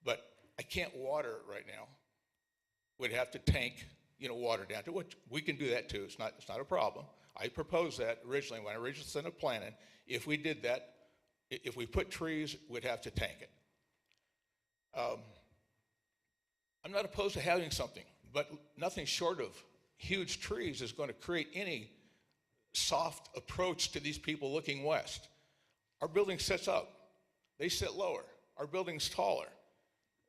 But I can't water it right now. We'd have to tank, water down to it. We can do that too. It's not a problem. I proposed that originally when I originally sent a plan in. If we did that, if we put trees, we'd have to tank it. I'm not opposed to having something, but nothing short of huge trees is going to create any soft approach to these people looking west. Our building sits up. They sit lower. Our building's taller.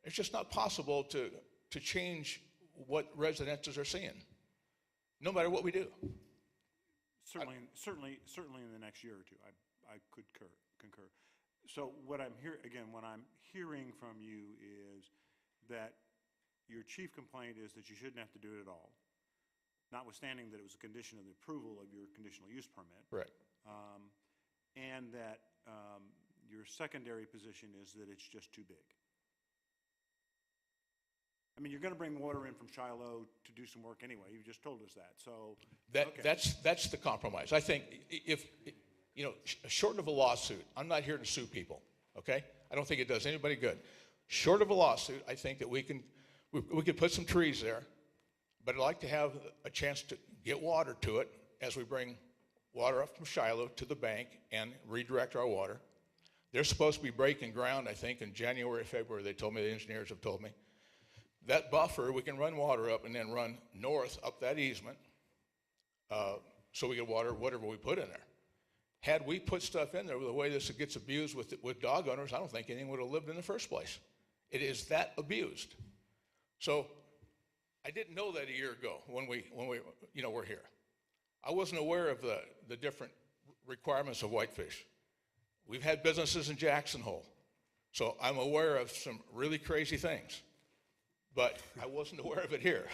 It's just not possible to change what residents are seeing, no matter what we do. Certainly in the next year or two, I could concur. So what I'm hearing from you is that your chief complaint is that you shouldn't have to do it at all, notwithstanding that it was a condition of the approval of your conditional use permit. Right. And that your secondary position is that it's just too big. I mean, you're going to bring water in from Shiloh to do some work anyway. You just told us that. So that's the compromise. I think if short of a lawsuit, I'm not here to sue people. Okay, I don't think it does anybody good. Short of a lawsuit, I think that we could put some trees there, but I'd like to have a chance to get water to it as we bring water up from Shiloh to the bank and redirect our water. They're supposed to be breaking ground, I think, in January, February. They told me, the engineers have told me. That buffer, we can run water up and then run north up that easement so we can water whatever we put in there. Had we put stuff in there the way this gets abused with dog owners, I don't think anything would have lived in the first place. It is that abused. So I didn't know that a year ago when we were here. I wasn't aware of the different requirements of Whitefish. We've had businesses in Jackson Hole, so I'm aware of some really crazy things, but I wasn't aware of it here.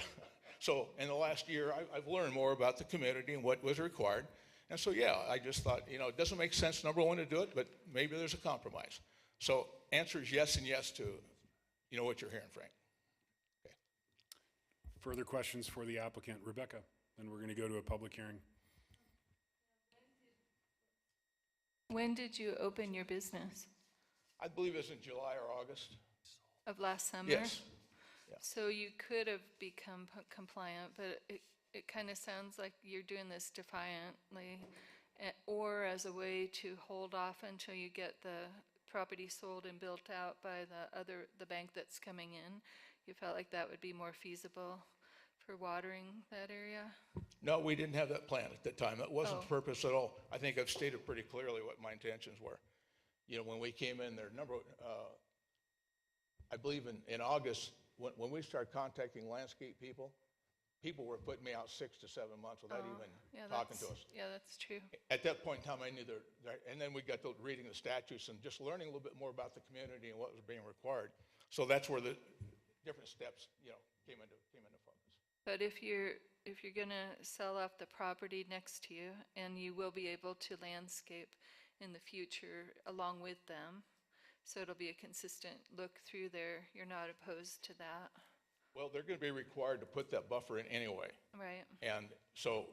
So in the last year, I've learned more about the community and what was required. And so, yeah, I just thought, it doesn't make sense, number one, to do it, but maybe there's a compromise. So answer is yes and yes to, what you're hearing, Frank. Okay. Further questions for the applicant, Rebecca? Then we're going to go to a public hearing. When did you open your business? I believe it's in July or August. Of last summer? Yes. Yeah. So you could have become compliant, but it kind of sounds like you're doing this defiantly, or as a way to hold off until you get the property sold and built out by the bank that's coming in. You felt like that would be more feasible for watering that area? No, we didn't have that plan at that time. That wasn't Oh. the purpose at all. I think I've stated pretty clearly what my intentions were. You know, when we came in there, I believe in August, when we started contacting landscape people were putting me out 6 to 7 months without even talking to us. Yeah, that's true. At that point in time, I knew and then we got to reading the statutes and just learning a little bit more about the community and what was being required. So that's where the different steps, came into focus. But if you're gonna sell off the property next to you, and you will be able to landscape in the future along with them, so it'll be a consistent look through there, you're not opposed to that? Well, they're going to be required to put that buffer in anyway. Right. And so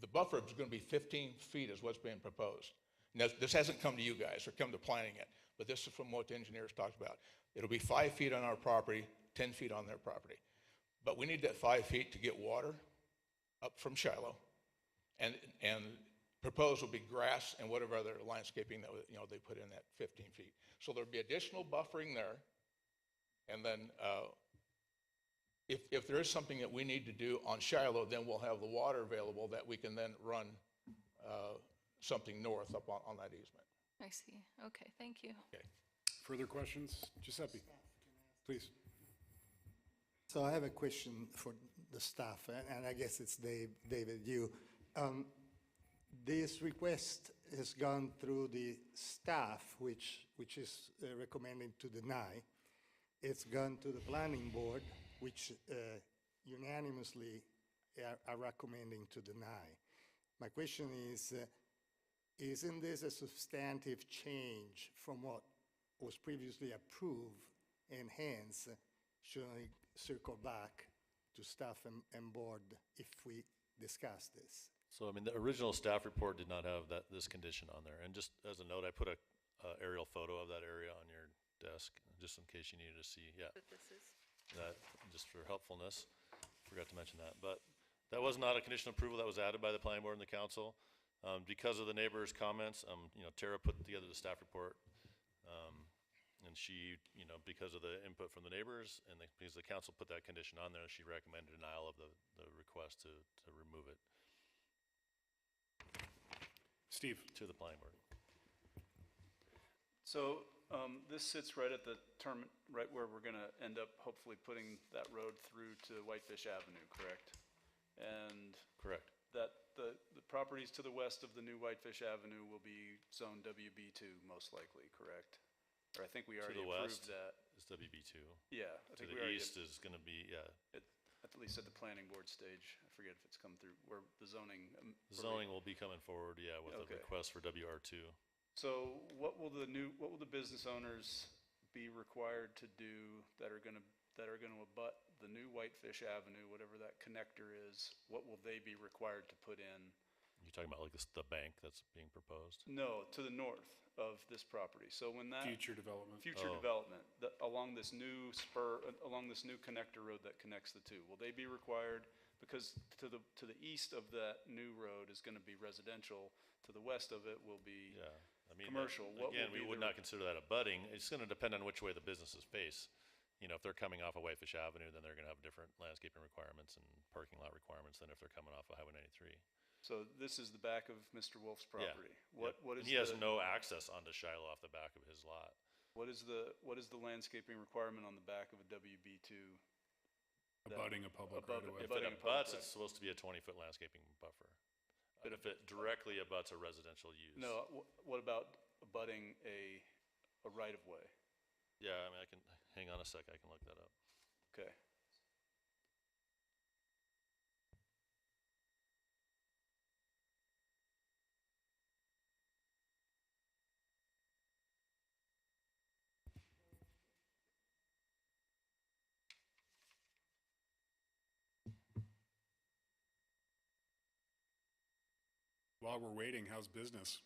the buffer is going to be 15 feet is what's being proposed. Now, this hasn't come to you guys or come to planning yet, but this is from what the engineers talked about. It'll be 5 feet on our property, 10 feet on their property. But we need that 5 feet to get water up from Shiloh. And proposed will be grass and whatever other landscaping that, they put in that 15 feet. So there'll be additional buffering there. And then if there is something that we need to do on Shiloh, then we'll have the water available that we can then run something north up on that easement. I see. Okay, thank you. Okay. Further questions? Giuseppe, please. So I have a question for the staff, and I guess it's David, you. This request has gone through the staff, which is recommending to deny. It's gone to the planning board, which unanimously are recommending to deny. My question is, isn't this a substantive change from what was previously approved, and hence should I circle back to staff and board if we discuss this? So, I mean, the original staff report did not have this condition on there. And just as a note, I put a aerial photo of that area on your desk, just in case you needed to see. Yeah. But this is. That, just for helpfulness, forgot to mention that. But that was not a condition of approval that was added by the planning board and the council. Because of the neighbors' comments, Tara put together the staff report. And she, because of the input from the neighbors and because the council put that condition on there, she recommended denial of the request to remove it. Steve. To the planning board. So this sits right at the right where we're going to end up hopefully putting that road through to Whitefish Avenue, correct? And correct. That the properties to the west of the new Whitefish Avenue will be zone WB2 most likely, correct? Or I think we already approved that. To the west is WB2. Yeah, I think to the east is going to be, at least at the planning board stage. I forget if it's come through, where the zoning. Zoning will be coming forward, with a request for WR2. So what will the business owners be required to do that are going to abut the new Whitefish Avenue, whatever that connector is? What will they be required to put in? You're talking about like the bank that's being proposed? No, to the north of this property. So when that Future development. Development along this new along this new connector road that connects the two, will they be required? Because to the east of that new road is going to be residential. To the west of it will be commercial. We would not consider that abutting. It's going to depend on which way the businesses face. If they're coming off of Whitefish Avenue, then they're going to have different landscaping requirements and parking lot requirements than if they're coming off of Highway 93. So this is the back of Mr. Wolf's property. Yeah. What is he has no access onto Shiloh off the back of his lot. What is the landscaping requirement on the back of a WB2? Abutting a public right away. If it abuts, it's supposed to be a 20-foot landscaping buffer. But if it directly abuts a residential use. No, what about abutting a right-of-way? Yeah, I mean, I can, hang on a sec, I can look that up. Okay. While we're waiting, how's business?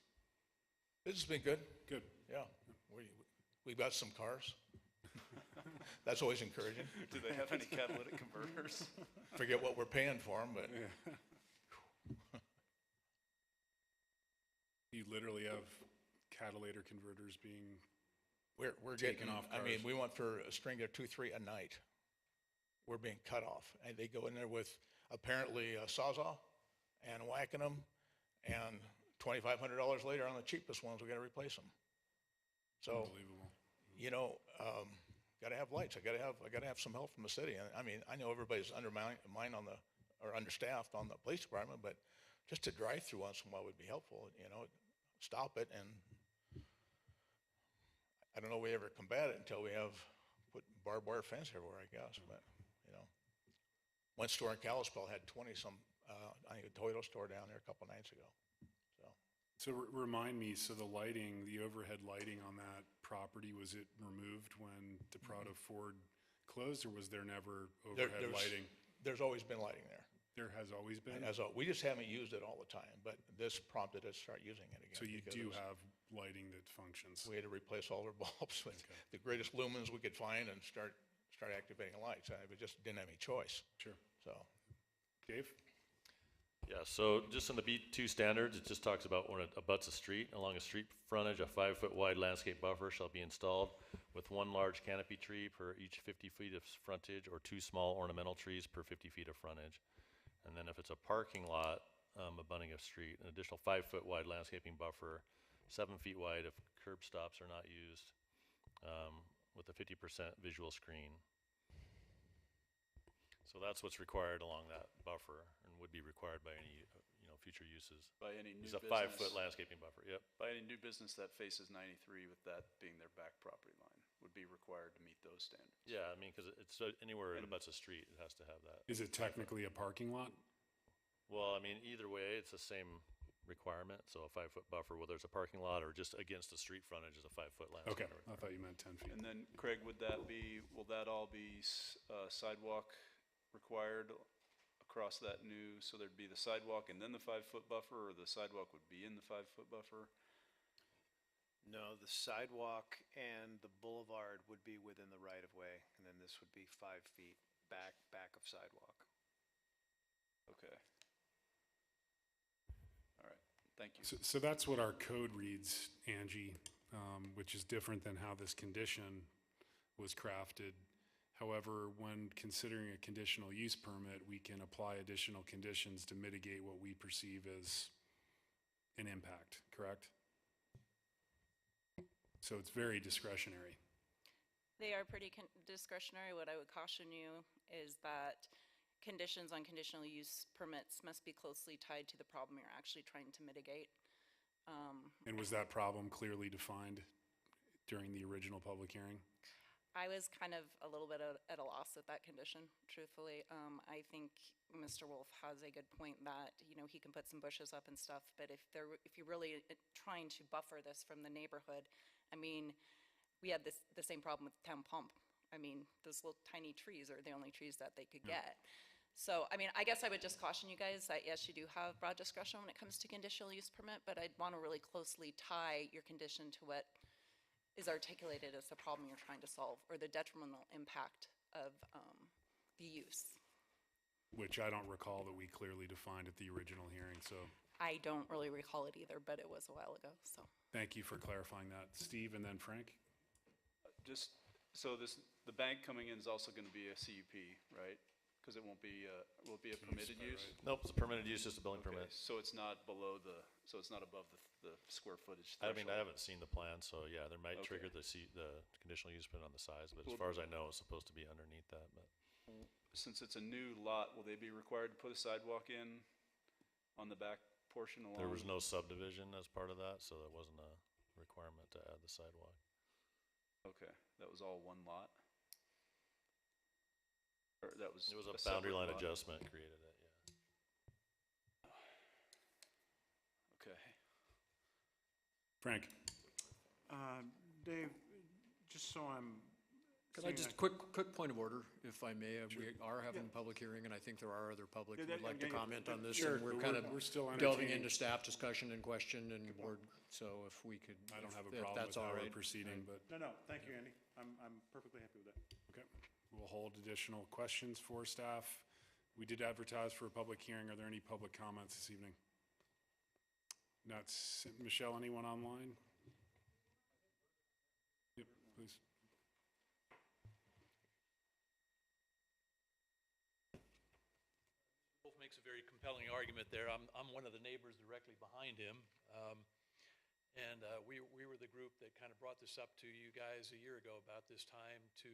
Business has been good. Good. Yeah. We've got some cars. That's always encouraging. Do they have any catalytic converters? Forget what we're paying for them, but You literally have catalytic converters being we're taken getting off I mean, cars. we went for a string of 2-3 a night. We're being cut off, and they go in there with apparently a Sawzall and whacking them, and $2,500 later on the cheapest ones, we got to replace them. So, Unbelievable. you know, got to have lights. I got to have some help from the city. And I mean, I know everybody's understaffed on the police department, but just to drive through once in a while would be helpful. You know, stop it, and I don't know if we ever combat it until we have put barbed wire fence everywhere, I guess. But you know, one store in Kalispell had 20-some. I think a Toyota store down there a couple nights ago. So remind me, so the lighting, the overhead lighting on that property, was it removed when DePrado Ford closed, or was there never overhead lighting? There's always been lighting there. There has always been? We just haven't used it all the time, but this prompted us to start using it again. So you do have lighting that functions? We had to replace all our bulbs with the greatest lumens we could find and start activating lights. We just didn't have any choice. Sure. So, Dave? Yeah, so just in the B2 standards, it just talks about when it abuts a street, along a street frontage, a 5-foot wide landscape buffer shall be installed with one large canopy tree per each 50 feet of frontage, or 2 small ornamental trees per 50 feet of frontage. And then if it's a parking lot abutting a street, an additional 5-foot wide landscaping buffer, 7 feet wide if curb stops are not used, with a 50% visual screen. So that's what's required along that buffer, and would be required by any, future uses. By any new It's a business. 5-foot landscaping buffer, yep. By any new business that faces 93, with that being their back property line, would be required to meet those standards. Yeah, I mean, because it's anywhere it abuts a street, it has to have that. Is it technically a parking lot? Well, I mean, either way, it's the same requirement, so a 5-foot buffer, whether it's a parking lot or just against the street frontage, is a 5-foot Okay, landscape. I thought you meant 10 feet. And then, Craig, will that all be sidewalk required across that new, so there'd be the sidewalk and then the 5-foot buffer, or the sidewalk would be in the 5-foot buffer? No, the sidewalk and the boulevard would be within the right-of-way, and then this would be 5 feet back of sidewalk. Okay. All right, thank you. So that's what our code reads, Angie, which is different than how this condition was crafted. However, when considering a conditional use permit, we can apply additional conditions to mitigate what we perceive as an impact, correct? So it's very discretionary. They are pretty discretionary. What I would caution you is that conditions on conditional use permits must be closely tied to the problem you're actually trying to mitigate. And was that problem clearly defined during the original public hearing? I was kind of a little bit at a loss with that condition, truthfully. I think Mr. Wolf has a good point that, he can put some bushes up and stuff, but if you're really trying to buffer this from the neighborhood, I mean, we had the same problem with Town Pump. I mean, those little tiny trees are the only trees that they could get. So, I mean, I guess I would just caution you guys that, yes, you do have broad discretion when it comes to conditional use permit, but I'd want to really closely tie your condition to what is articulated as the problem you're trying to solve, or the detrimental impact of the use. Which I don't recall that we clearly defined at the original hearing, so I don't really recall it either, but it was a while ago, so. thank you for clarifying that. Steve and then Frank? Just, so the bank coming in is also gonna be a CUP, right? Because it won't be, will it be a permitted use? Nope, it's a permitted use, just a building Okay, permit. so it's not so it's not above the square footage I threshold? mean, I haven't seen the plan, so yeah, there might trigger Okay. the conditional use permit on the size, but as Well- far as I know, it's supposed to be underneath that, but. Since it's a new lot, will they be required to put a sidewalk in on the back portion along? There was no subdivision as part of that, so there wasn't a requirement to add the sidewalk. Okay, that was all one lot? Or that was It was a separate boundary line lot? adjustment created it, yeah. Okay. Frank? Dave, just so I'm. Could I just, quick point of order, if I may? We are having a public hearing, and I think there are other public who would like to comment on this. Sure, And we're but kind of we're still delving entertaining. into staff discussion and question and board, so if we could. I don't have a if problem with that's all how we're right. proceeding, but, No, thank you, Andy. I'm perfectly happy with that. okay. hold additional questions for staff. We did advertise for a public hearing. Are there any public comments this evening? Michelle, anyone online? Yep, please. Wolf makes a very compelling argument there. I'm one of the neighbors directly behind him. We were the group that kind of brought this up to you guys a year ago about this time to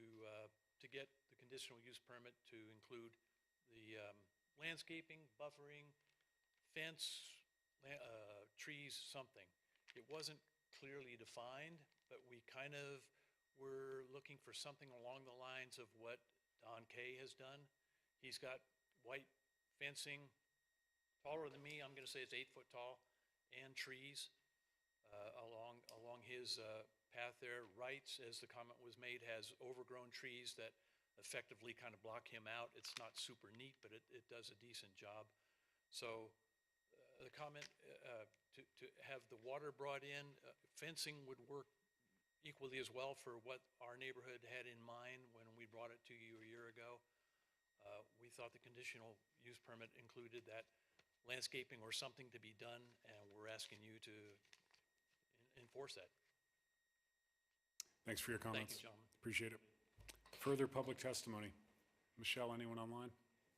get the conditional use permit to include the landscaping, buffering, fence, trees, something. It wasn't clearly defined, but we kind of were looking for something along the lines of what Don Kay has done. He's got white fencing, taller than me. I'm going to say it's 8 foot tall, and trees along his path there. Wrights, as the comment was made, has overgrown trees that effectively kind of block him out. It's not super neat, but it does a decent job. So the comment to have the water brought in, fencing would work equally as well for what our neighborhood had in mind when we brought it to you a year ago. We thought the conditional use permit included that landscaping or something to be done, and we're asking you to enforce that. Thanks for your comments. Thank you, gentlemen. Appreciate it. Further public testimony. Michelle, anyone online?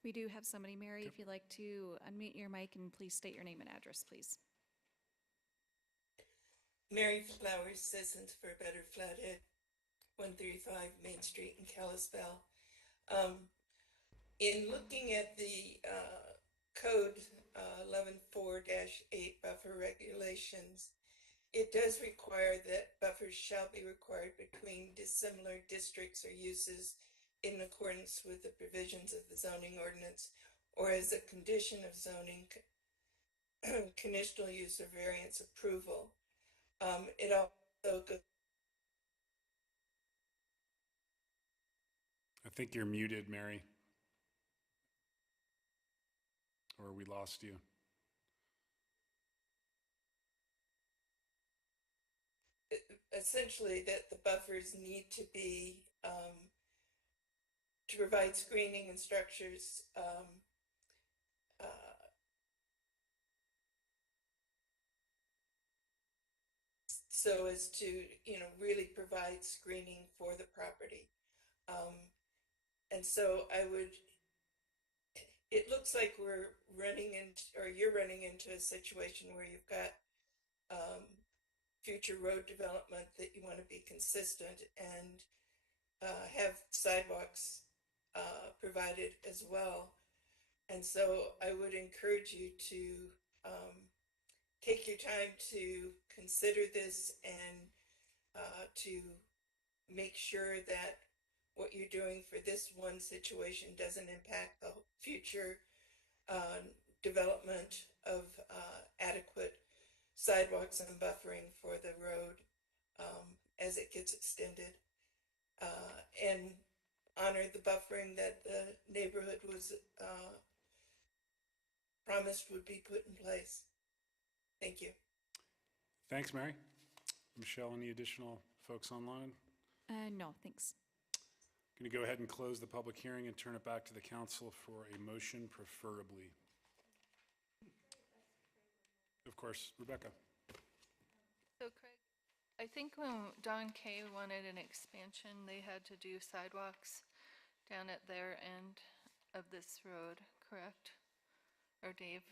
We do have somebody, Mary, if you'd like to unmute your mic and please state your name and address, please. Mary Flowers, Citizens for a Better Flathead, 135 Main Street in Kalispell. In looking at the code 11.4-8 buffer regulations, it does require that buffers shall be required between dissimilar districts or uses in accordance with the provisions of the zoning ordinance or as a condition of zoning, conditional use or variance approval. It also goes. I think you're muted, Mary. Or we lost you. Essentially, that the buffers need to be to provide screening and structures so as to, really provide screening for the property. And so it looks like you're running into a situation where you've got future road development that you want to be consistent and have sidewalks provided as well. And so I would encourage you to take your time to consider this and to make sure that what you're doing for this one situation doesn't impact the future development of adequate sidewalks and buffering for the road as it gets extended, and honor the buffering that the neighborhood was promised would be put in place. Thank you. Thanks, Mary. Michelle, any additional folks online? No, thanks. Going to go ahead and close the public hearing and turn it back to the council for a motion, preferably. Of course, Rebecca. So Craig, I think when Don Kay wanted an expansion, they had to do sidewalks down at their end of this road, correct? Or Dave?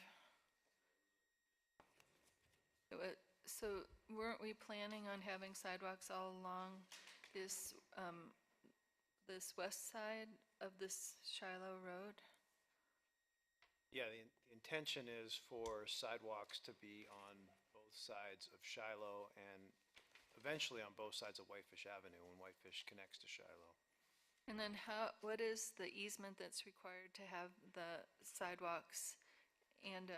So weren't we planning on having sidewalks all along this this west side of this Shiloh Road? Yeah, the intention is for sidewalks to be on both sides of Shiloh and eventually on both sides of Whitefish Avenue when Whitefish connects to Shiloh. And then what is the easement that's required to have the sidewalks and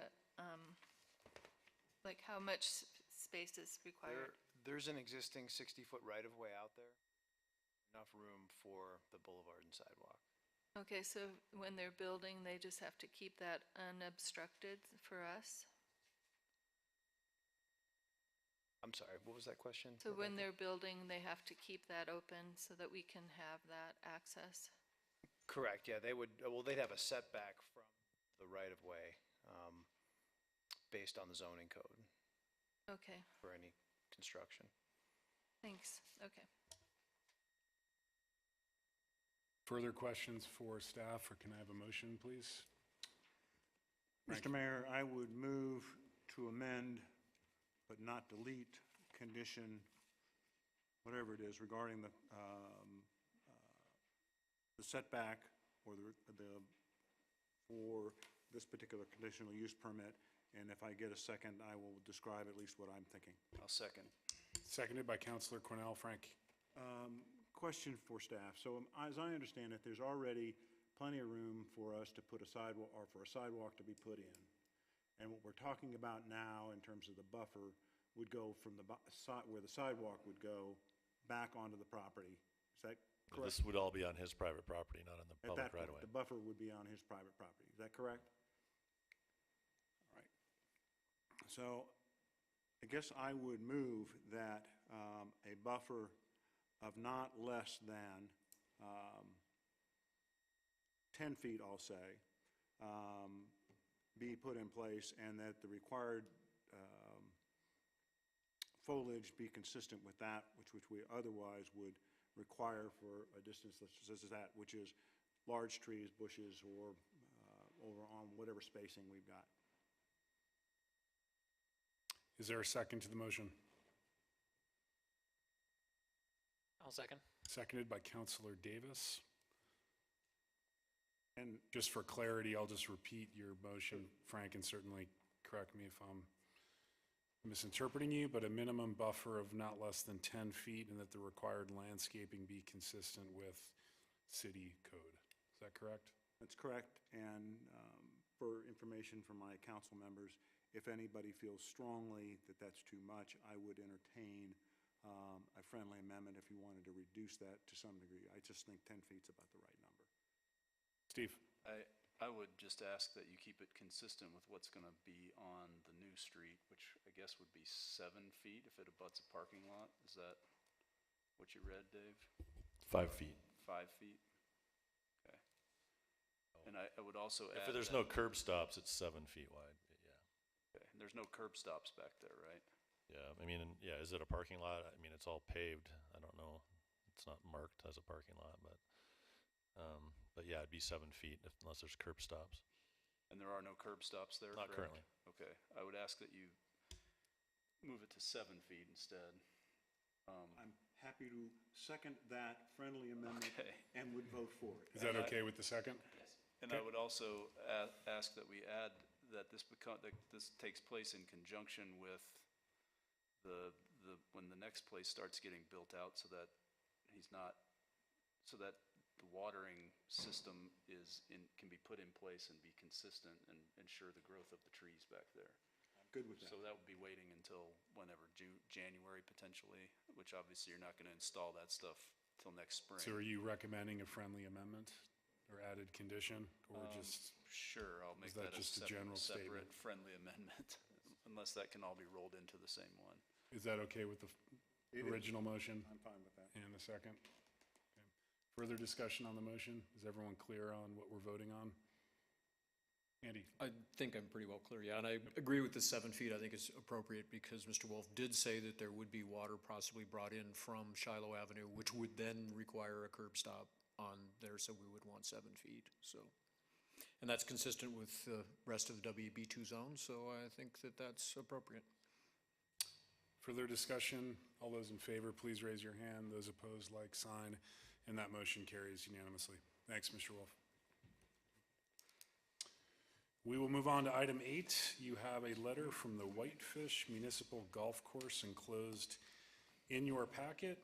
like how much space is required? There's an existing 60-foot right-of-way out there. Enough room for the boulevard and sidewalk. Okay, so when they're building, they just have to keep that unobstructed for us? I'm sorry, what was that question? So when they're building, they have to keep that open so that we can have that access? Correct, yeah, they would, well, they'd have a setback from the right-of-way based on the zoning code Okay, for any construction. thanks, okay. Further questions for staff, or can I have a motion, please? Mr. Mayor, I would move to amend but not delete condition, whatever it is, regarding the setback or for this particular conditional use permit. And if I get a second, I will describe at least what I'm thinking. I'll second. Seconded by Counselor Cornell. Frank? Question for staff. So as I understand it, there's already plenty of room for us to put a sidewalk, or for a sidewalk to be put in. And what we're talking about now in terms of the buffer would go from where the sidewalk would go back onto the property. Is that correct? This would all be on his private property, not on the At public that right point, away. the buffer would be on his private property. Is that correct? All right. So I guess I would move that a buffer of not less than 10 feet, I'll say, be put in place, and that the required foliage be consistent with that which we otherwise would require for a distance such as that, which is large trees, bushes, or over on whatever spacing we've got. Is there a second to the motion? I'll second. Seconded by Counselor Davis. And just for clarity, I'll just repeat your motion, Frank, and certainly correct me if I'm misinterpreting you, but a minimum buffer of not less than 10 feet, and that the required landscaping be consistent with city code. Is that correct? That's correct. And for information from my council members, if anybody feels strongly that that's too much, I would entertain a friendly amendment if you wanted to reduce that to some degree. I just think 10 feet's about the right number. Steve? I would just ask that you keep it consistent with what's going to be on the new street, which I guess would be 7 feet if it abuts a parking lot. Is that what you read, Dave? 5 feet. 5 feet? Okay. And I would also add If there's no curb stops, it's 7 feet wide, yeah. Okay. And there's no curb stops back there, right? Yeah, I mean, yeah, is it a parking lot? I mean, it's all paved. I don't know. It's not marked as a parking lot, but yeah, it'd be 7 feet unless there's curb stops. And there are no curb stops there? Not correct? currently. Okay. I would ask that you move it to 7 feet instead. I'm happy to second that friendly amendment and would vote for it. Is that okay with the second? Yes. And I would also ask that we add that this takes place in conjunction with when the next place starts getting built out, so that the watering system can be put in place and be consistent and ensure the growth of the trees back there. I'm good with that. So that would be waiting until whenever, January potentially, which obviously you're not going to install that stuff till next spring. So are you recommending a friendly amendment or added condition, or just? Sure, I'll make is that that just a a general separate statement? friendly amendment, unless that can all be rolled into the same one. Is that okay with the It is. original motion? I'm fine with that. And a second? Okay. Further discussion on the motion? Is everyone clear on what we're voting on? Andy? I think I'm pretty well clear, yeah, and I agree with the 7 feet. I think it's appropriate because Mr. Wolf did say that there would be water possibly brought in from Shiloh Avenue, which would then require a curb stop on there, so we would want 7 feet, so. And that's consistent with the rest of the WB2 zone, so I think that that's appropriate. Further discussion? All those in favor, please raise your hand. Those opposed, like sign. And that motion carries unanimously. Thanks, Mr. Wolf. We will move on to item 8. You have a letter from the Whitefish Municipal Golf Course enclosed in your packet.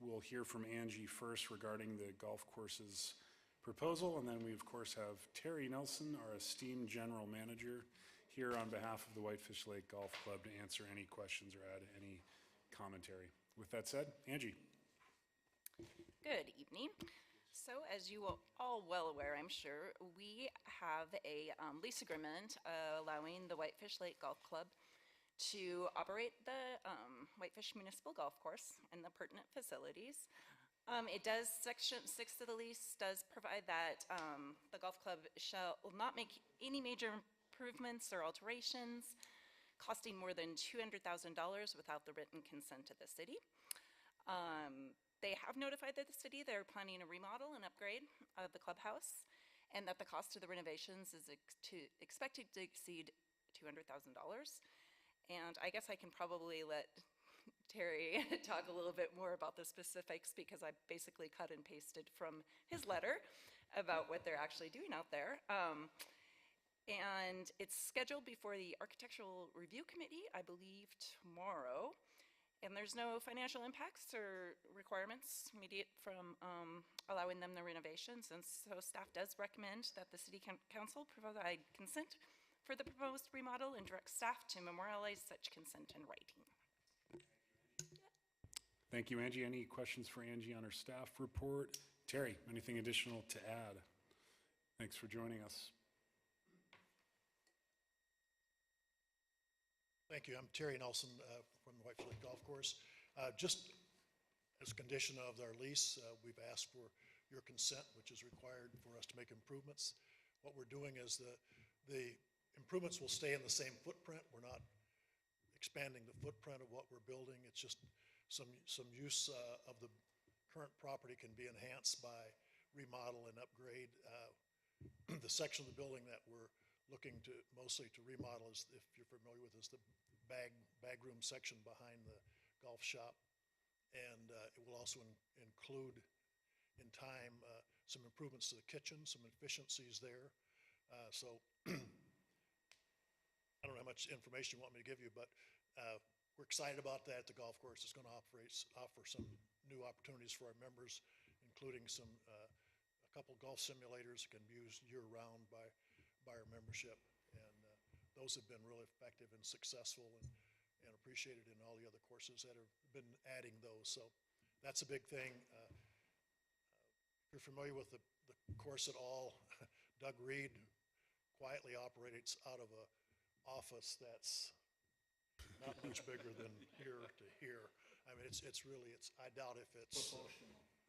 We'll hear from Angie first regarding the golf course's proposal, and then we, of course, have Terry Nelson, our esteemed general manager, here on behalf of the Whitefish Lake Golf Club to answer any questions or add any commentary. With that said, Angie. Good evening. So as you are all well aware, I'm sure, we have a lease agreement allowing the Whitefish Lake Golf Club to operate the Whitefish Municipal Golf Course and the pertinent facilities. It does, section 6 of the lease does provide that the golf club will not make any major improvements or alterations costing more than $200,000 without the written consent of the city. They have notified the city they're planning a remodel and upgrade of the clubhouse, and that the cost of the renovations is expected to exceed $200,000. And I guess I can probably let Terry talk a little bit more about the specifics, because I basically cut and pasted from his letter about what they're actually doing out there. And it's scheduled before the Architectural Review Committee, I believe, tomorrow. And there's no financial impacts or requirements immediate from allowing them the renovations. And so staff does recommend that the City Council provide consent for the proposed remodel and direct staff to memorialize such consent in writing. Thank you, Angie. Any questions for Angie on her staff report? Terry, anything additional to add? Thanks for joining us. Thank you. I'm Terry Nelson from the Whitefish Golf Course. Just as a condition of our lease, we've asked for your consent, which is required for us to make improvements. What we're doing is the improvements will stay in the same footprint. We're not expanding the footprint of what we're building. It's just some use of the current property can be enhanced by remodel and upgrade. The section of the building that we're looking to mostly to remodel is, if you're familiar with, is the bag room section behind the golf shop, and it will also include in time some improvements to the kitchen, some efficiencies there. So I don't know how much information you want me to give you, but we're excited about that. The golf course is going to offer some new opportunities for our members, including a couple golf simulators that can be used year-round by our membership, and those have been really effective and successful and appreciated in all the other courses that have been adding those. So that's a big thing. If you're familiar with the course at all, Doug Reed quietly operates out of an office that's not much bigger than here to here. I mean, I doubt if it's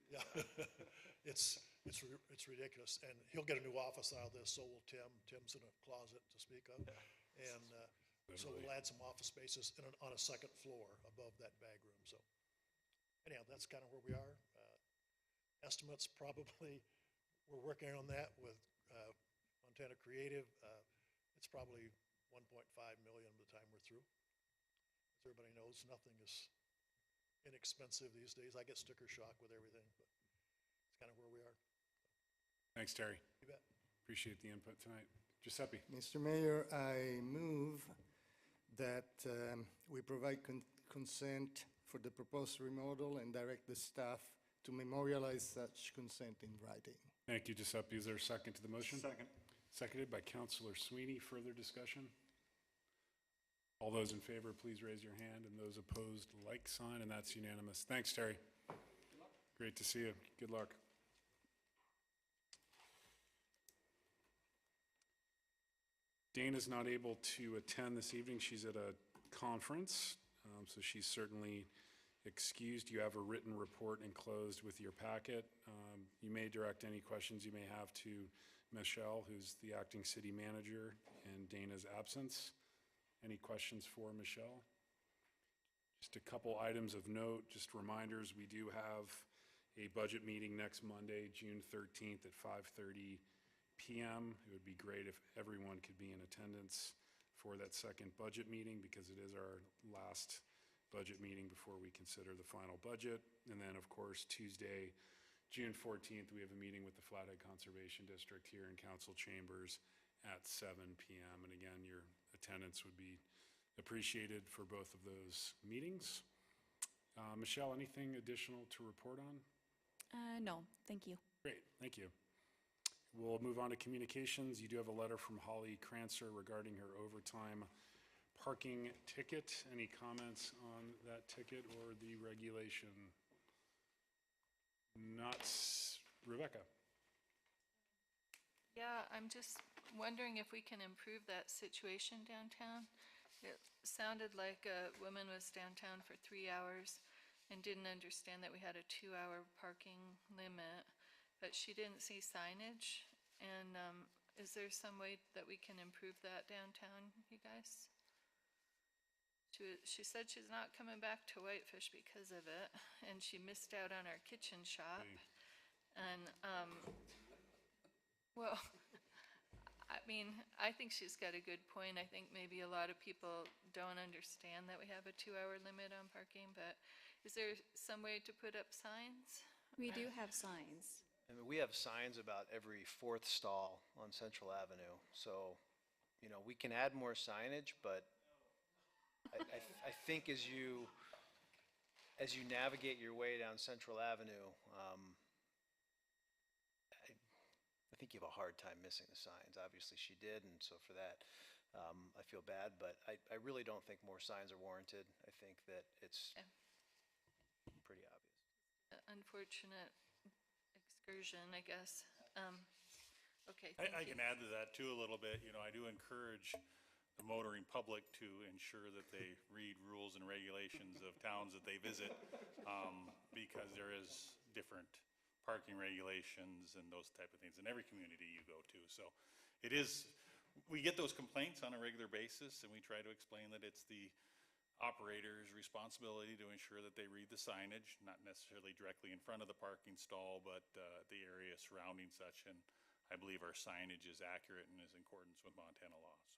yeah, it's ridiculous, and he'll get a new office out of this. So will Tim. Tim's in a closet to speak of, and so we'll add some office spaces on a second floor above that bag room. So anyhow, that's kind of where we are. Estimates probably, we're working on that with Montana Creative. It's probably 1.5 million by the time we're through. As everybody knows, nothing is inexpensive these days. I get sticker shock with everything, but it's kind of where we are. Thanks, Terry. You bet. Appreciate the input tonight. Giuseppe. Mr. Mayor, I move that we provide consent for the proposed remodel and direct the staff to memorialize such consent in writing. Thank you, Giuseppe. Is there a second to the motion? Second. Seconded by Councilor Sweeney. Further discussion? All those in favor, please raise your hand, and those opposed, like sign, and that's unanimous. Thanks, Terry. Great to see you. Good luck. Dana's not able to attend this evening. She's at a conference, so she's certainly excused. You have a written report enclosed with your packet. You may direct any questions you may have to Michelle, who's the acting city manager in Dana's absence. Any questions for Michelle? Just a couple items of note, just reminders. We do have a budget meeting next Monday, June 13th at 5:30 p.m. It would be great if everyone could be in attendance for that second budget meeting, because it is our last budget meeting before we consider the final budget. And then, of course, Tuesday, June 14th, we have a meeting with the Flathead Conservation District here in council chambers at 7 p.m. And again, your attendance would be appreciated for both of those meetings. Michelle, anything additional to report on? No, thank you. Great, thank you. We'll move on to communications. You do have a letter from Holly Crancer regarding her overtime parking ticket. Any comments on that ticket or the regulation? Not, Rebecca. Yeah, I'm just wondering if we can improve that situation downtown. It sounded like a woman was downtown for 3 hours and didn't understand that we had a 2-hour parking limit, but she didn't see signage. And is there some way that we can improve that downtown, you guys? She said she's not coming back to Whitefish because of it, and she missed out on our kitchen shop. And, well, I mean, I think she's got a good point. I think maybe a lot of people don't understand that we have a 2-hour limit on parking, but is there some way to put up signs? We do have signs. I mean, we have signs about every fourth stall on Central Avenue, so, you know, we can add more signage, but I think as you navigate your way down Central Avenue, I think you have a hard time missing the signs. Obviously, she did, and so for that, I feel bad, but I really don't think more signs are warranted. I think that it's pretty obvious. Unfortunate excursion, I guess. Okay, I thank you. can add to that too a little bit. You know, I do encourage the motoring public to ensure that they read rules and regulations of towns that they visit, because there is different parking regulations and those type of things in every community you go to. So it is, we get those complaints on a regular basis, and we try to explain that it's the operator's responsibility to ensure that they read the signage, not necessarily directly in front of the parking stall, but the area surrounding such. And I believe our signage is accurate and is in accordance with Montana law. So.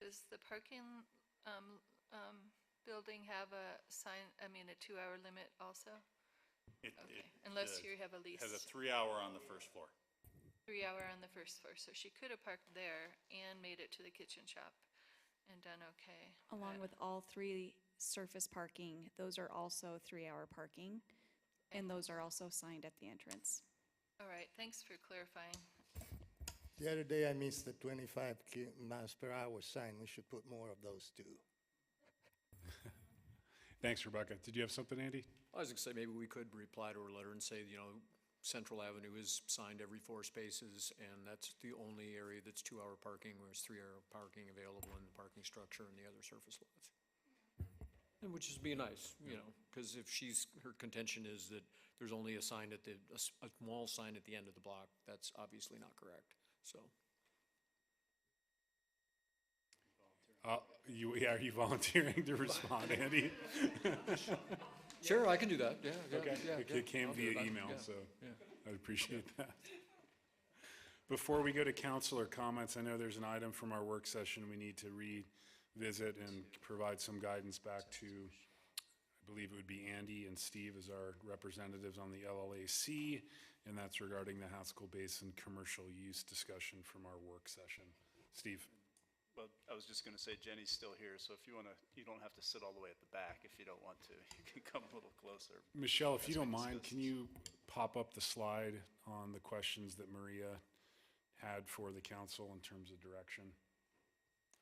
Does the parking building have a sign, I mean, a 2-hour limit also? Okay, unless you have a lease. Has a 3-hour on the first floor. 3-hour on the first floor, so she could have parked there and made it to the kitchen shop and done okay. Along with all 3 surface parking, those are also 3-hour parking, and those are also signed at the entrance. All right, thanks for clarifying. The other day I missed the 25 miles per hour sign. We should put more of those too. Thanks, Rebecca. Did you have something, Andy? I was going to say, maybe we could reply to her letter and say, you know, Central Avenue is signed every 4 spaces, and that's the only area that's 2-hour parking, whereas 3-hour parking available in the parking structure and the other surface lots. And which is be nice, you know, because if her contention is that there's only a sign at a small sign at the end of the block, that's obviously not correct, so. Are you volunteering to respond, Andy? Sure, I can do that, yeah. Okay, it came I'll do via it. email, Yeah, so yeah. I appreciate that. Before we go to councilor comments, I know there's an item from our work session we need to revisit and provide some guidance back to, I believe it would be Andy and Steve as our representatives on the LLAC, and that's regarding the Haskell Basin commercial use discussion from our work session. Steve? Well, I was just going to say Jenny's still here, so if you want to, you don't have to sit all the way at the back if you don't want to. You can come a little closer. Michelle, if you As we don't mind, discussed. can you pop up the slide on the questions that Maria had for the council in terms of direction?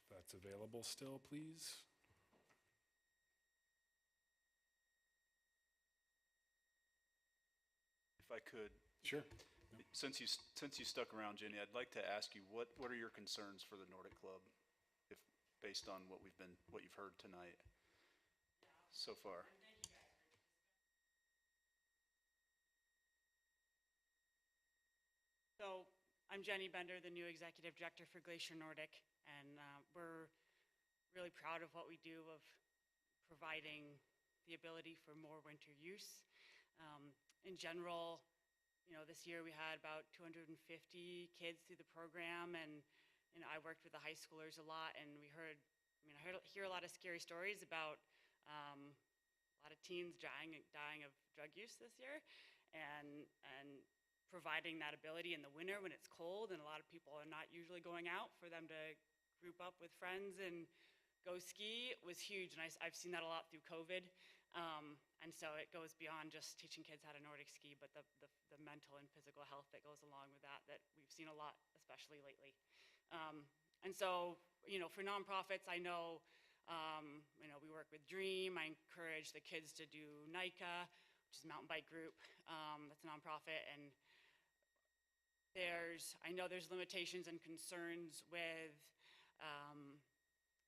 If that's available still, please. If I could. Sure. Since you stuck around, Jenny, I'd like to ask you, what are your concerns for the Nordic Club, if, based on what you've heard tonight so far? So I'm Jenny Bender, the new executive director for Glacier Nordic, and we're really proud of what we do of providing the ability for more winter use. In general, you know, this year we had about 250 kids through the program, and I worked with the high schoolers a lot, and I hear a lot of scary stories about a lot of teens dying of drug use this year, and providing that ability in the winter when it's cold and a lot of people are not usually going out, for them to group up with friends and go ski was huge, and I've seen that a lot through COVID. And so it goes beyond just teaching kids how to Nordic ski, but the mental and physical health that goes along with that we've seen a lot, especially lately. And so, you know, for nonprofits, I know, we work with DREAM. I encourage the kids to do NICA, which is a mountain bike group. That's a nonprofit, and I know there's limitations and concerns with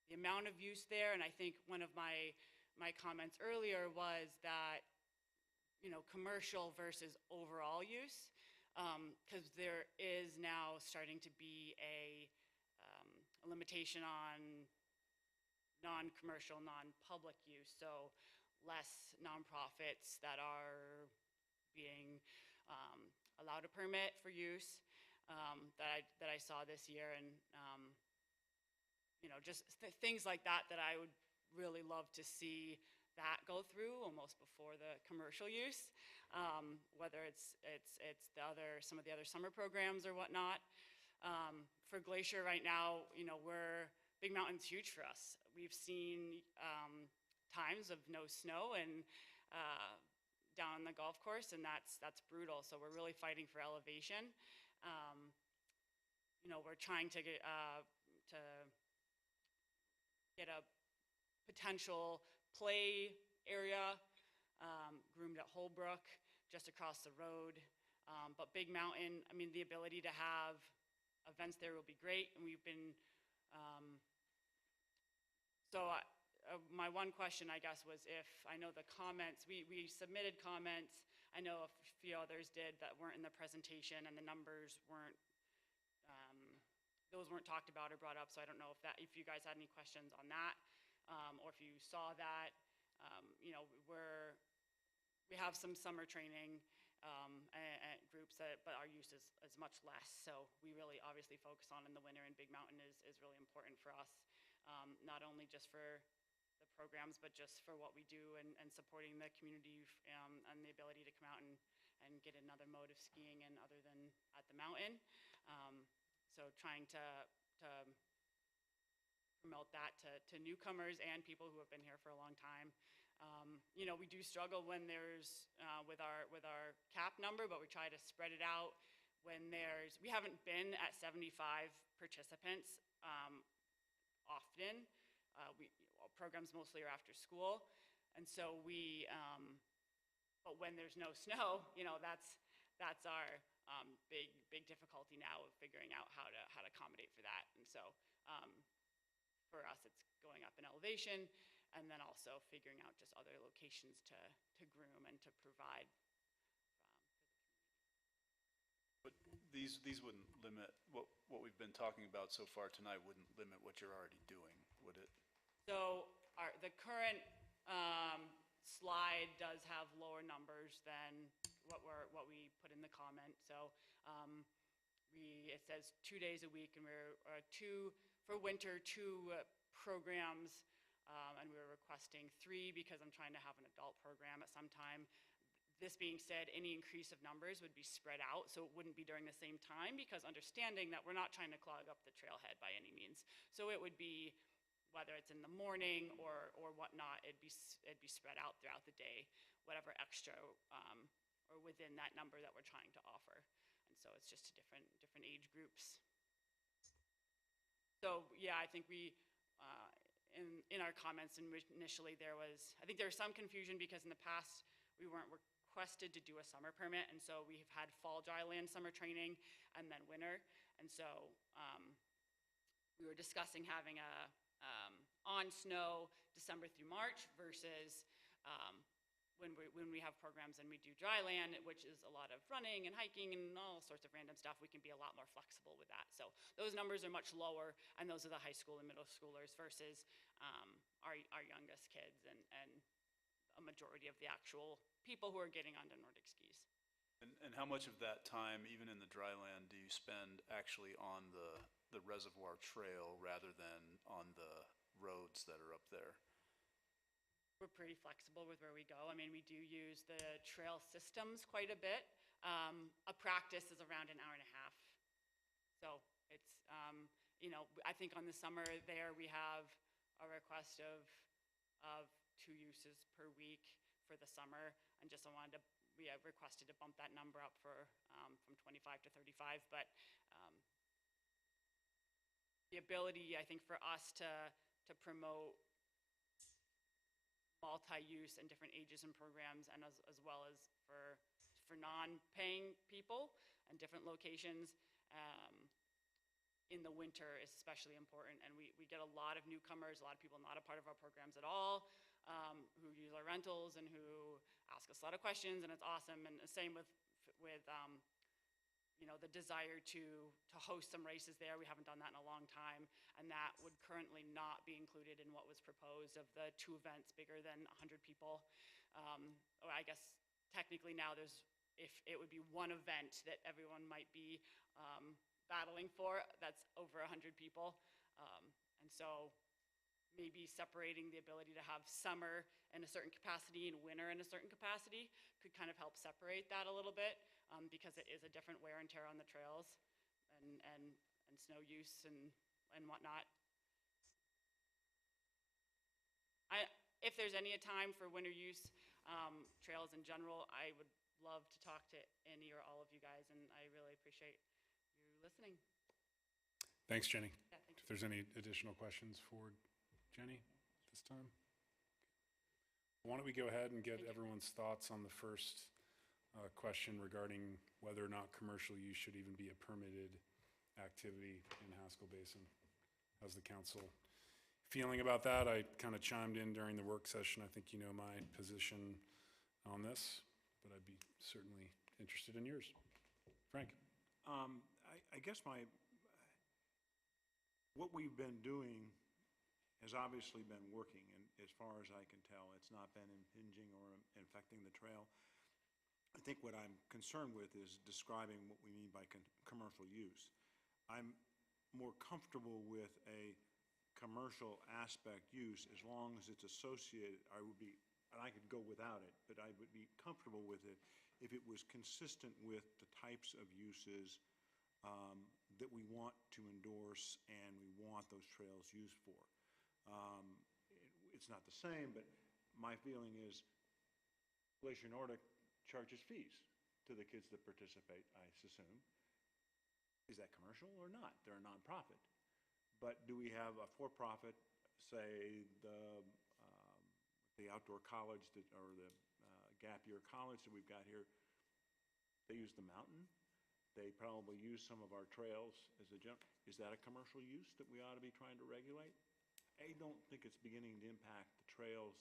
the amount of use there, and I think one of my comments earlier was that commercial versus overall use. Because there is now starting to be a limitation on non-commercial, non-public use. So less nonprofits that are being allowed a permit for use that I saw this year, and just things like that I would really love to see that go through almost before the commercial use, whether it's some of the other summer programs or whatnot. For Glacier right now, Big Mountain's huge for us. We've seen times of no snow and down the golf course, and that's brutal. So we're really fighting for elevation. We're trying to get a potential play area groomed at Holbrook, just across the road. But Big Mountain, I mean, the ability to have events there will be great, and we've been. My one question, I guess, was if I know the comments, we submitted comments. I know a few others did that weren't in the presentation, and the numbers weren't. Those weren't talked about or brought up. So I don't know if you guys had any questions on that, or if you saw that. We have some summer training and groups, but our use is much less. So we really obviously focus on in the winter, and Big Mountain is really important for us, not only just for the programs, but just for what we do and supporting the community and the ability to come out and get another mode of skiing and other than at the mountain. So trying to promote that to newcomers and people who have been here for a long time. We do struggle when there's with our cap number, but we try to spread it out when we haven't been at 75 participants often. Programs mostly are after school, and so but when there's no snow, that's our big difficulty now of figuring out how to accommodate for that. And so for us, it's going up in elevation, and then also figuring out just other locations to groom and to provide. But these wouldn't limit what we've been talking about so far tonight. Wouldn't limit what you're already doing, would it? So the current slide does have lower numbers than what we put in the comment. So it says 2 days a week, and we're for winter, 2 programs, and we're requesting 3 because I'm trying to have an adult program at some time. This being said, any increase of numbers would be spread out, so it wouldn't be during the same time, because understanding that we're not trying to clog up the trailhead by any means. So it would be, whether it's in the morning or whatnot, it'd be spread out throughout the day, whatever extra or within that number that we're trying to offer. And so it's just to different age groups. So yeah, I think we in our comments initially I think there was some confusion because in the past we weren't requested to do a summer permit, and so we've had fall dry land summer training and then winter. And so we were discussing having a on snow December through March versus when we have programs and we do dry land, which is a lot of running and hiking and all sorts of random stuff. We can be a lot more flexible with that. So those numbers are much lower, and those are the high school and middle schoolers versus our youngest kids and a majority of the actual people who are getting onto Nordic skis. And how much of that time, even in the dry land, do you spend actually on the reservoir trail rather than on the roads that are up there? We're pretty flexible with where we go. I mean, we do use the trail systems quite a bit. A practice is around an hour and a half. So it's, I think on the summer there we have a request of 2 uses per week for the summer, and just we have requested to bump that number up from 25 to 35. But the ability, I think, for us to promote multi-use and different ages and programs, and as well as for non-paying people and different locations in the winter is especially important. And we get a lot of newcomers, a lot of people not a part of our programs at all. who use our rentals and who ask us a lot of questions, and it's awesome. And the same with the desire to host some races there. We haven't done that in a long time, and that would currently not be included in what was proposed of the 2 events bigger than 100 people. Or I guess technically now if it would be 1 event that everyone might be battling for, that's over 100 people. And so maybe separating the ability to have summer in a certain capacity and winter in a certain capacity could kind of help separate that a little bit, because it is a different wear and tear on the trails and snow use and whatnot. If there's any time for winter use trails in general, I would love to talk to any or all of you guys, and I really appreciate you listening. Thanks, Jenny. Yeah, thank you. If there's any additional questions for Jenny this time? Why don't we go ahead and get everyone's thoughts on the first question regarding whether or not commercial use should even be a permitted activity in Haskell Basin. How's the council feeling about that? I kind of chimed in during the work session. I think you know my position on this, but I'd be certainly interested in yours. Frank? I guess what we've been doing has obviously been working, and as far as I can tell, it's not been impinging or infecting the trail. I think what I'm concerned with is describing what we mean by commercial use. I'm more comfortable with a commercial aspect use as long as it's associated. And I could go without it, but I would be comfortable with it if it was consistent with the types of uses that we want to endorse and we want those trails used for. It's not the same, but my feeling is Glacier Nordic charges fees to the kids that participate, I assume. Is that commercial or not? They're a nonprofit. But do we have a for-profit, say the outdoor college or the gap year college that we've got here? They use the mountain. They probably use some of our trails as a jump. Is that a commercial use that we ought to be trying to regulate? I don't think it's beginning to impact the trails.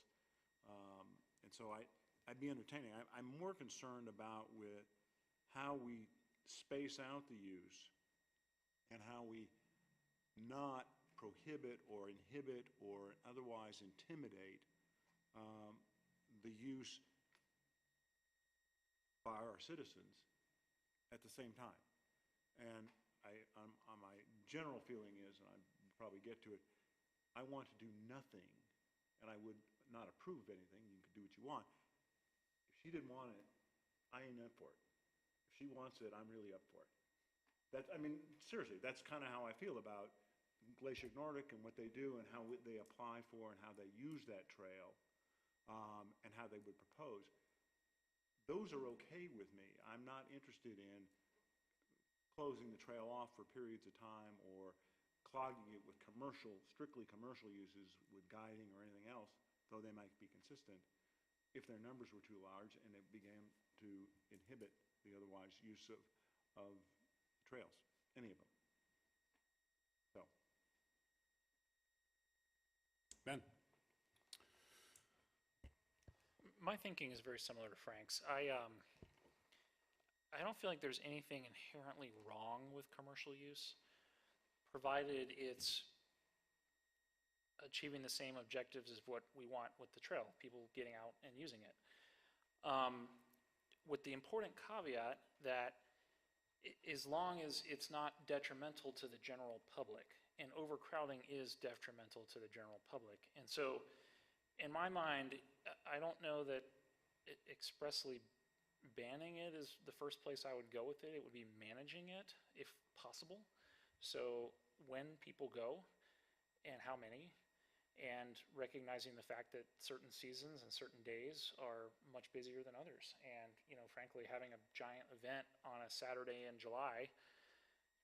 And so I'd be entertaining. I'm more concerned about with how we space out the use and how we not prohibit or inhibit or otherwise intimidate the use by our citizens at the same time. And my general feeling is, and I'll probably get to it, I want to do nothing, and I would not approve of anything. You can do what you want. If she didn't want it, I ain't up for it. If she wants it, I'm really up for it. Seriously, that's kind of how I feel about Glacier Nordic and what they do and how they apply for and how they use that trail and how they would propose. Those are okay with me. I'm not interested in closing the trail off for periods of time or clogging it with strictly commercial uses with guiding or anything else, though they might be consistent, if their numbers were too large and it began to inhibit the otherwise use of trails, any of them. So. Ben? My thinking is very similar to Frank's. I don't feel like there's anything inherently wrong with commercial use, provided it's achieving the same objectives as what we want with the trail, people getting out and using it. With the important caveat that as long as it's not detrimental to the general public, and overcrowding is detrimental to the general public. And so, in my mind, I don't know that expressly banning it is the first place I would go with it. It would be managing it, if possible. So when people go, and how many, and recognizing the fact that certain seasons and certain days are much busier than others. And, frankly, having a giant event on a Saturday in July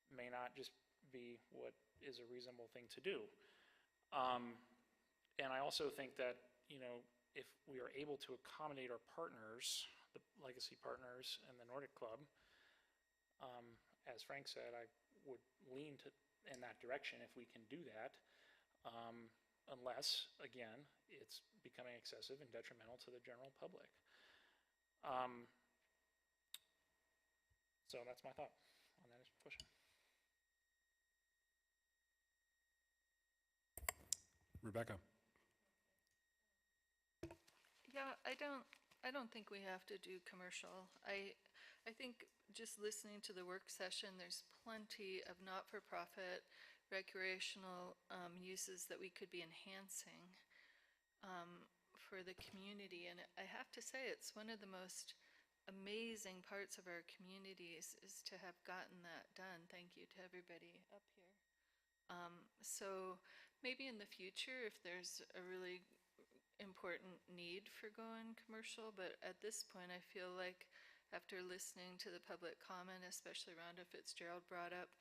may not just be what is a reasonable thing to do. And I also think that, if we are able to accommodate our partners, the legacy partners and the Nordic Club, as Frank said, I would lean in that direction if we can do that. unless, again, it's becoming excessive and detrimental to the general public. So that's my thought on that question. Rebecca. Yeah, I don't think we have to do commercial. I think just listening to the work session, there's plenty of not-for-profit recreational uses that we could be enhancing for the community. And I have to say, it's one of the most amazing parts of our communities is to have gotten that done. Thank you to everybody up here. So maybe in the future, if there's a really important need for going commercial, but at this point, I feel like after listening to the public comment, especially Rhonda Fitzgerald brought up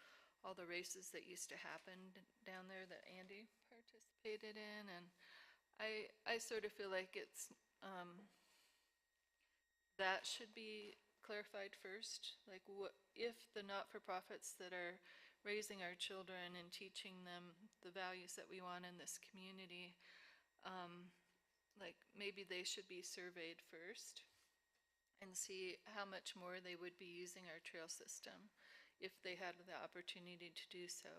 all the races that used to happen down there that Andy participated in, and I sort of feel like it's that should be clarified first. Like, what if the not-for-profits that are raising our children and teaching them the values that we want in this community, like maybe they should be surveyed first and see how much more they would be using our trail system if they had the opportunity to do so.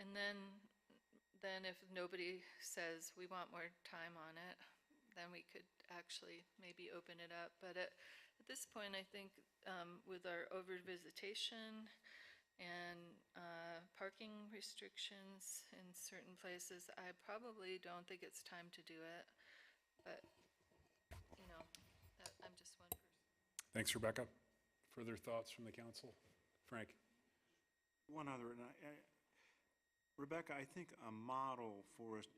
And then if nobody says we want more time on it, then we could actually maybe open it up. But at this point, I think with our over-visitation and parking restrictions in certain places, I probably don't think it's time to do it. But, you know, I'm just one person. Thanks, Rebecca. Further thoughts from the council? Frank? One other, Rebecca, I think a model for us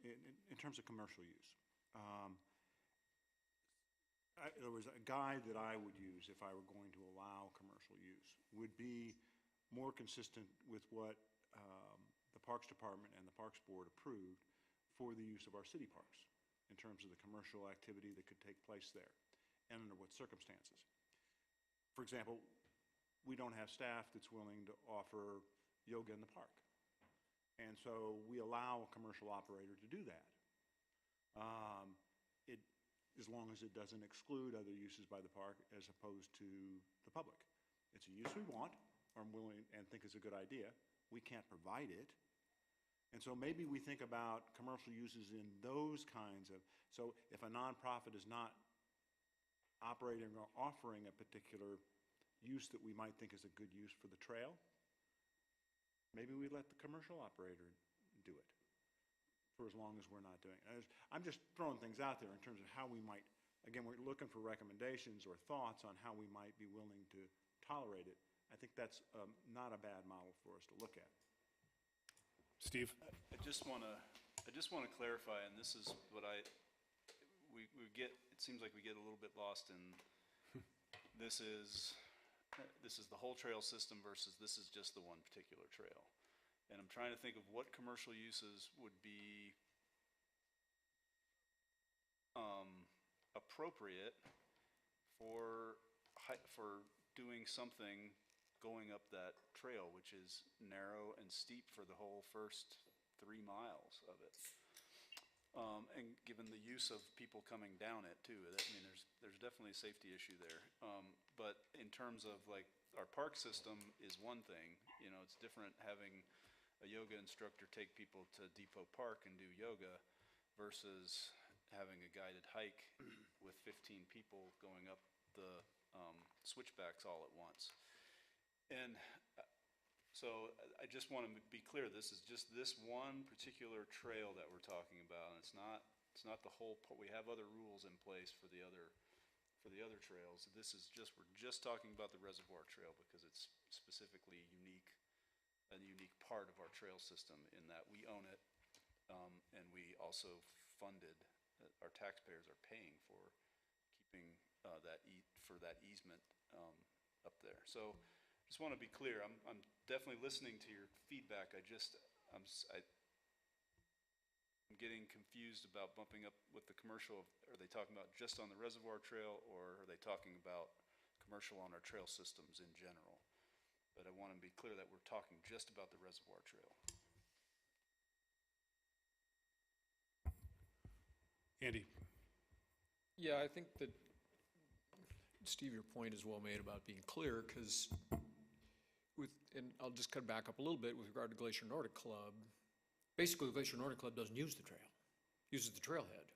in terms of commercial use. There was a guide that I would use if I were going to allow commercial use, would be more consistent with what the Parks Department and the Parks Board approved for the use of our city parks in terms of the commercial activity that could take place there and under what circumstances. For example, we don't have staff that's willing to offer yoga in the park. And so we allow a commercial operator to do that. As long as it doesn't exclude other uses by the park as opposed to the public. It's a use we want, or I'm willing and think is a good idea. We can't provide it. And so maybe we think about commercial uses in those kinds of, so if a nonprofit is not operating or offering a particular use that we might think is a good use for the trail, maybe we let the commercial operator do it for as long as we're not doing it. I'm just throwing things out there in terms of how we might, again, we're looking for recommendations or thoughts on how we might be willing to tolerate it. I think that's not a bad model for us to look at. Steve? I just want to clarify, and this is what we get, it seems like we get a little bit lost in, this is the whole trail system versus this is just the one particular trail. And I'm trying to think of what commercial uses would be appropriate for doing something going up that trail, which is narrow and steep for the whole first 3 miles of it. And given the use of people coming down it too, I mean, there's definitely a safety issue there. But in terms of like our park system is one thing, you know, it's different having a yoga instructor take people to Depot Park and do yoga versus having a guided hike with 15 people going up the switchbacks all at once. And so I just want to be clear, this is just this one particular trail that we're talking about, and it's not the whole, we have other rules in place for the other trails. This is just, we're just talking about the Reservoir Trail because it's specifically a unique part of our trail system in that we own it, and we also funded, our taxpayers are paying for keeping that easement up there. So just want to be clear, I'm definitely listening to your feedback. I'm getting confused about bumping up with the commercial. Are they talking about just on the Reservoir Trail, or are they talking about commercial on our trail systems in general? But I want to be clear that we're talking just about the Reservoir Trail. Andy? Yeah, I think that, Steve, your point is well made about being clear, because and I'll just cut back up a little bit with regard to Glacier Nordic Club. Basically, Glacier Nordic Club doesn't use the trail, uses the trailhead,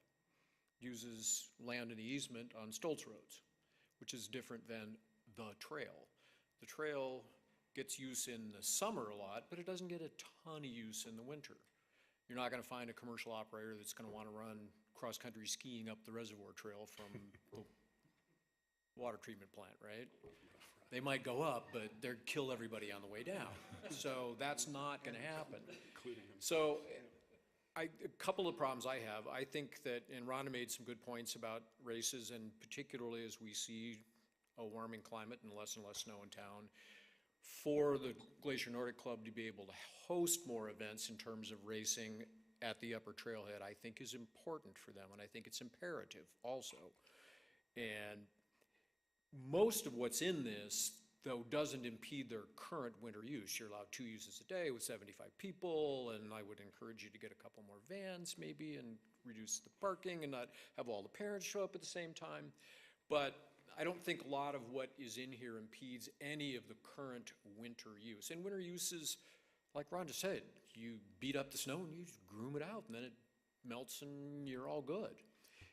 uses land and easement on Stoltz roads, which is different than the trail. The trail gets use in the summer a lot, but it doesn't get a ton of use in the winter. You're not going to find a commercial operator that's going to want to run cross-country skiing up the reservoir trail from the water treatment plant, right? They might go up, but they'll kill everybody on the way down. So that's not going to happen. So a couple of problems I have. I think that, and Rhonda made some good points about races, and particularly as we see a warming climate and less snow in town, for the Glacier Nordic Club to be able to host more events in terms of racing at the upper trailhead, I think is important for them, and I think it's imperative also. And most of what's in this, though, doesn't impede their current winter use. You're allowed 2 uses a day with 75 people, and I would encourage you to get a couple more vans maybe and reduce the parking and not have all the parents show up at the same time. But I don't think a lot of what is in here impedes any of the current winter use. And winter use is, like Rhonda said, you beat up the snow and you just groom it out, and then it melts and you're all good.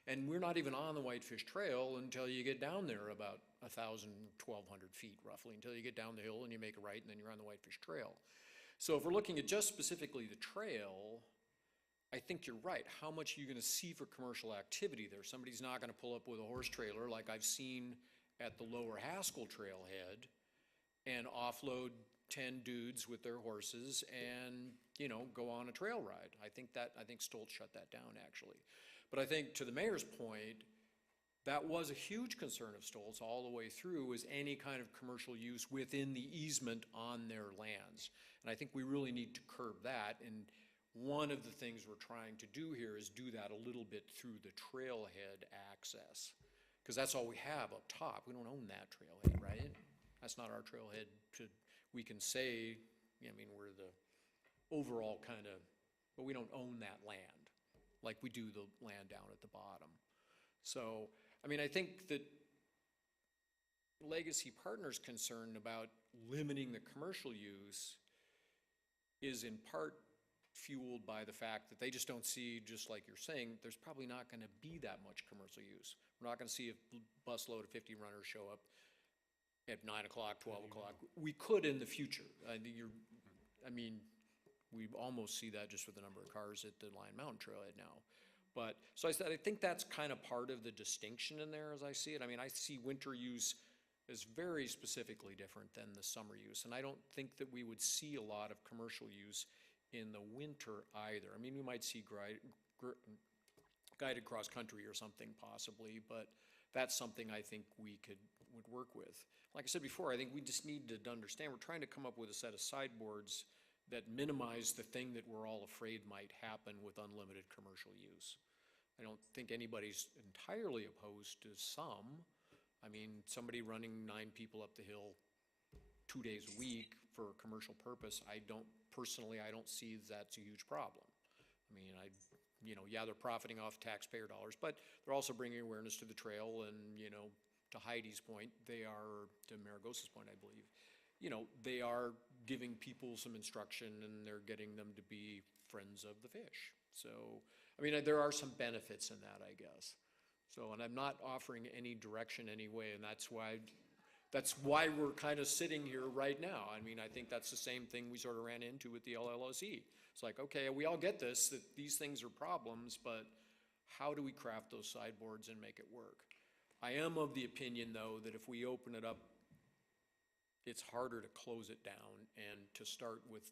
And we're not even on the Whitefish Trail until you get down there about 1,000, 1,200 feet roughly, until you get down the hill and you make a right and then you're on the Whitefish Trail. So if we're looking at just specifically the trail, I think you're right. How much are you going to see for commercial activity there? Somebody's not going to pull up with a horse trailer like I've seen at the Lower Haskell Trailhead and offload 10 dudes with their horses and, you know, go on a trail ride. I think Stoltz shut that down, actually. But I think, to the mayor's point, that was a huge concern of Stoltz all the way through, was any kind of commercial use within the easement on their lands. And I think we really need to curb that. And one of the things we're trying to do here is do that a little bit through the trailhead access, because that's all we have up top. We don't own that trailhead, right? That's not our trailhead. We can say, I mean, we're the overall kind of, but we don't own that land like we do the land down at the bottom. So, I mean, I think that Legacy Partners' concern about limiting the commercial use is in part fueled by the fact that they just don't see, just like you're saying, there's probably not going to be that much commercial use. We're not going to see a busload of 50 runners show up at 9 o'clock, 12 o'clock. We could in the future. I mean, we almost see that just with the number of cars at the Lion Mountain Trailhead now. But, so I said, I think that's kind of part of the distinction in there as I see it. I mean, I see winter use as very specifically different than the summer use. And I don't think that we would see a lot of commercial use in the winter either. I mean, we might see guided cross-country or something possibly, but that's something I think we would work with. Like I said before, I think we just need to understand, we're trying to come up with a set of sideboards that minimize the thing that we're all afraid might happen with unlimited commercial use. I don't think anybody's entirely opposed to some. I mean, somebody running 9 people up the hill 2 days a week for a commercial purpose, I don't see that's a huge problem. I mean, yeah, they're profiting off taxpayer dollars, but they're also bringing awareness to the trail, and, to Heidi's point, to Marigosa's point, I believe, they are giving people some instruction and they're getting them to be friends of the fish. So, I mean, there are some benefits in that, I guess. So, and I'm not offering any direction anyway, and that's why we're kind of sitting here right now. I mean, I think that's the same thing we sort of ran into with the LLOC. It's like, okay, we all get this, that these things are problems, but how do we craft those sideboards and make it work? I am of the opinion, though, that if we open it up, it's harder to close it down, and to start with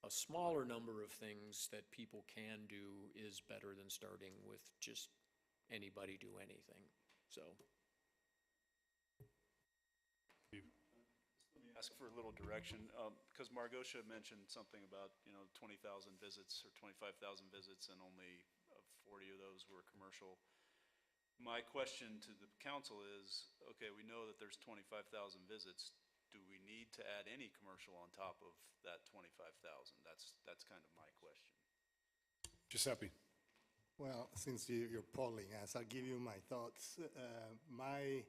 a smaller number of things that people can do is better than starting with just anybody do anything. So. Let me ask for a little direction, because Margosha mentioned something about, 20,000 visits or 25,000 visits, and only 40 of those were commercial. My question to the council is, okay, we know that there's 25,000 visits. Do we need to add any commercial on top of that 25,000? That's kind of my question. Giuseppe. Well, since you're polling us, I'll give you my thoughts. My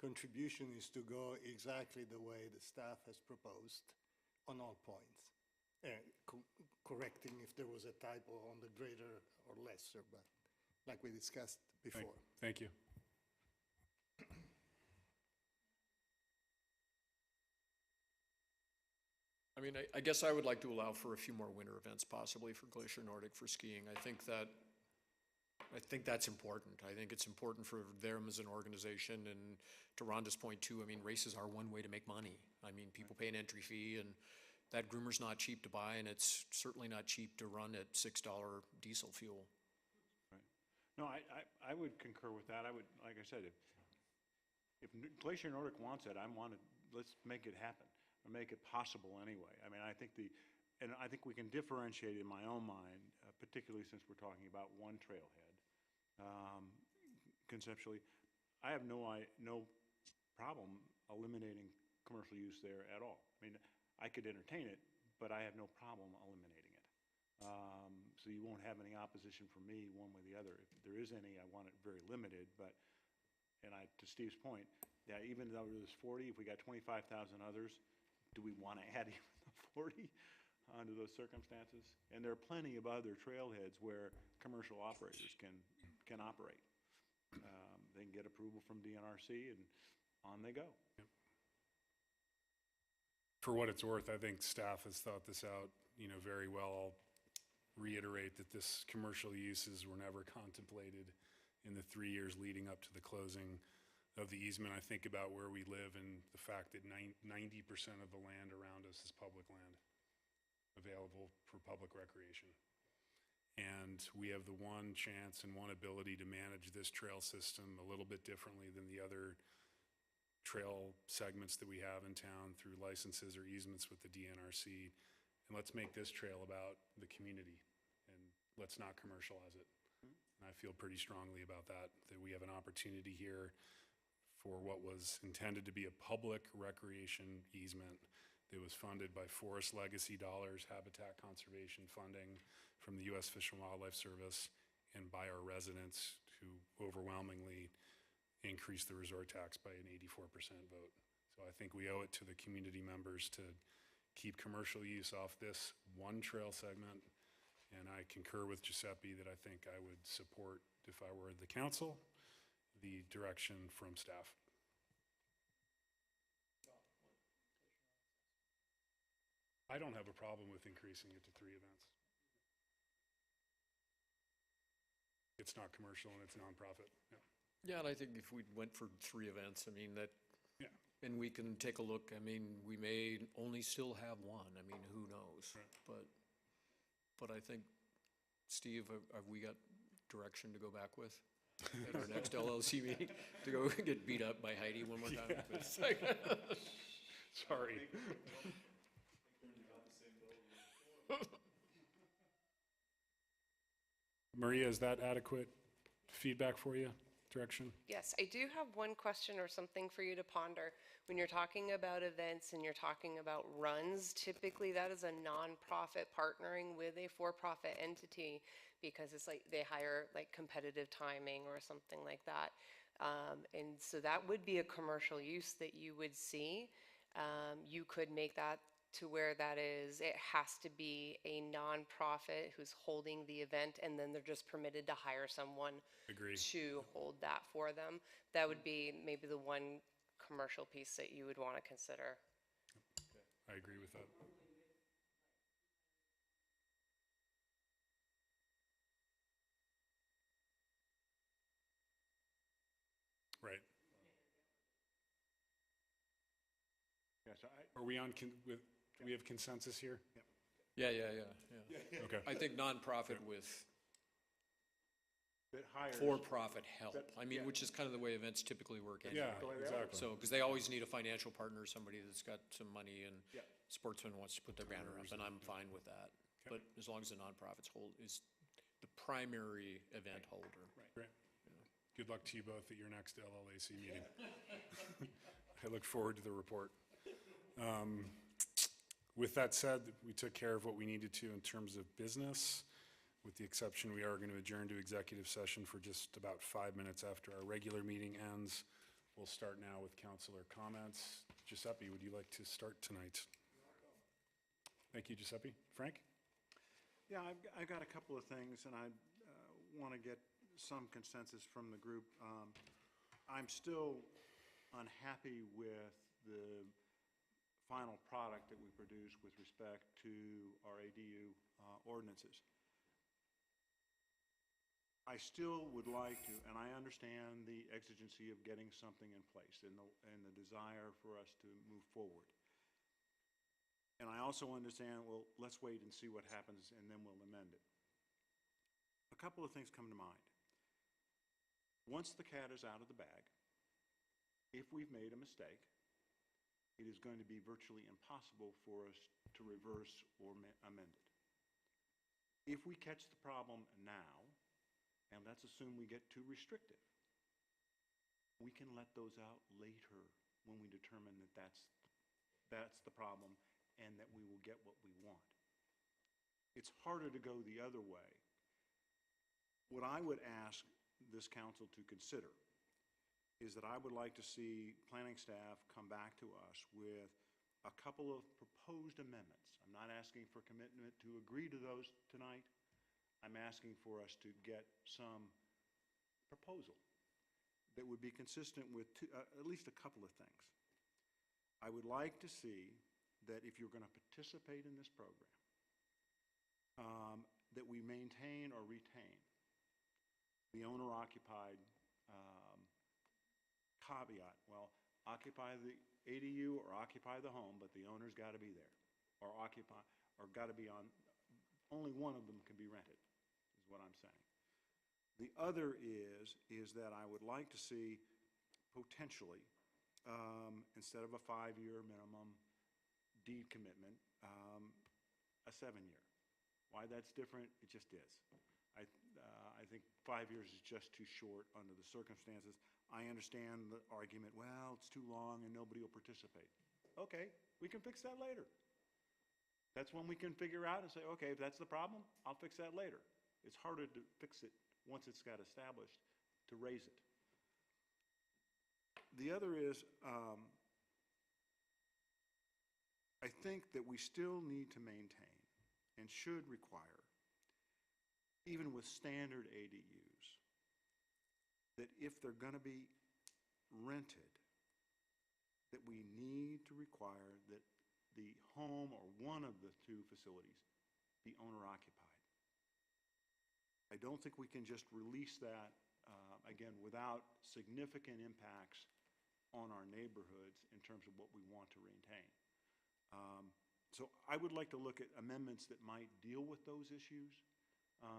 contribution is to go exactly the way the staff has proposed on all points. Correcting if there was a typo on the greater or lesser, but like we discussed before. Thank you. I mean, I guess I would like to allow for a few more winter events possibly for Glacier Nordic for skiing. I think that's important. I think it's important for them as an organization, and to Rhonda's point too, I mean, races are one way to make money. I mean, people pay an entry fee, and that groomer's not cheap to buy, and it's certainly not cheap to run at $6 diesel fuel. Right. No, I would concur with that. I would, like I said, if Glacier Nordic wants it, let's make it happen, or make it possible anyway. I mean, I think we can differentiate in my own mind, particularly since we're talking about one trailhead. Conceptually, I have no problem eliminating commercial use there at all. I mean, I could entertain it, but I have no problem eliminating it. So you won't have any opposition from me one way or the other. If there is any, I want it very limited, to Steve's point, yeah, even though there's 40, if we got 25,000 others, do we want to add even the 40 under those circumstances? And there are plenty of other trailheads where commercial operators can operate. They can get approval from DNRC and on they go. For what it's worth, I think staff has thought this out, very well. I'll reiterate that this commercial uses were never contemplated in the 3 years leading up to the closing of the easement. I think about where we live and the fact that 90% of the land around us is public land available for public recreation. And we have the one chance and one ability to manage this trail system a little bit differently than the other trail segments that we have in town through licenses or easements with the DNRC. And let's make this trail about the community, and let's not commercialize it. And I feel pretty strongly about that we have an opportunity here for what was intended to be a public recreation easement that was funded by Forest Legacy dollars, habitat conservation funding from the U.S. Fish and Wildlife Service, and by our residents who overwhelmingly increased the resort tax by an 84% vote. So I think we owe it to the community members to keep commercial use off this one trail segment. And I concur with Giuseppe that I think I would support, if I were the council, the direction from staff. I don't have a problem with increasing it to 3 events. It's not commercial and it's nonprofit. Yeah, and I think if we went for 3 events, I mean, Yeah. and we can take a look, I mean, we may only still have one, I mean, who knows? Right. But I think, Steve, have we got direction to go back with at our next LLC meeting? To go get beat up by Heidi one more time? Yes. Sorry. Maria, is that adequate feedback for you, direction? Yes, I do have one question or something for you to ponder. When you're talking about events and you're talking about runs, typically that is a nonprofit partnering with a for-profit entity, because it's like they hire like competitive timing or something like that. And so that would be a commercial use that you would see. You could make that to where that is, it has to be a nonprofit who's holding the event, and then they're just permitted to hire someone Agree. to hold that for them. That would be maybe the one commercial piece that you would want to consider. I agree with that. Right. Yes, Are we on, do we have consensus here? Yeah. Okay. I think nonprofit with that hires for-profit help. I mean, yeah. which is kind of the way events typically work anyway. Yeah, exactly. So, because they always need a financial partner, somebody that's got some money, and Yeah. Sportsman wants to put their banner up, and I'm fine with that. But as long as the nonprofits is the primary event holder. Great. Good luck to you both at your next LLAC meeting. I look forward to the report. With that said, we took care of what we needed to in terms of business. With the exception, we are going to adjourn to executive session for just about 5 minutes after our regular meeting ends. We'll start now with councilor comments. Giuseppe, would you like to start tonight? Thank you, Giuseppe. Frank? Yeah, I've got a couple of things, and I want to get some consensus from the group. I'm still unhappy with the final product that we produce with respect to our ADU ordinances. I still would like to, and I understand the exigency of getting something in place and the desire for us to move forward. And I also understand, well, let's wait and see what happens and then we'll amend it. A couple of things come to mind. Once the cat is out of the bag, if we've made a mistake, it is going to be virtually impossible for us to reverse or amend it. If we catch the problem now, and let's assume we get too restrictive, we can let those out later when we determine that that's the problem and that we will get what we want. It's harder to go the other way. What I would ask this council to consider is that I would like to see planning staff come back to us with a couple of proposed amendments. I'm not asking for commitment to agree to those tonight. I'm asking for us to get some proposal that would be consistent with at least a couple of things. I would like to see that if you're going to participate in this program, that we maintain or retain the owner-occupied caveat. Well, occupy the ADU or occupy the home, but the owner's got to be there, or got to be on. Only one of them can be rented, is what I'm saying. The other is that I would like to see potentially, instead of a 5-year minimum deed commitment, a 7-year. Why that's different? It just is. I think 5 years is just too short under the circumstances. I understand the argument, well, it's too long and nobody will participate. Okay, we can fix that later. That's when we can figure out and say, okay, if that's the problem, I'll fix that later. It's harder to fix it once it's got established, to raise it. The other is, I think that we still need to maintain and should require, even with standard ADUs, that if they're going to be rented, that we need to require that the home or one of the two facilities be owner-occupied. I don't think we can just release that, again, without significant impacts on our neighborhoods in terms of what we want to maintain. So I would like to look at amendments that might deal with those issues.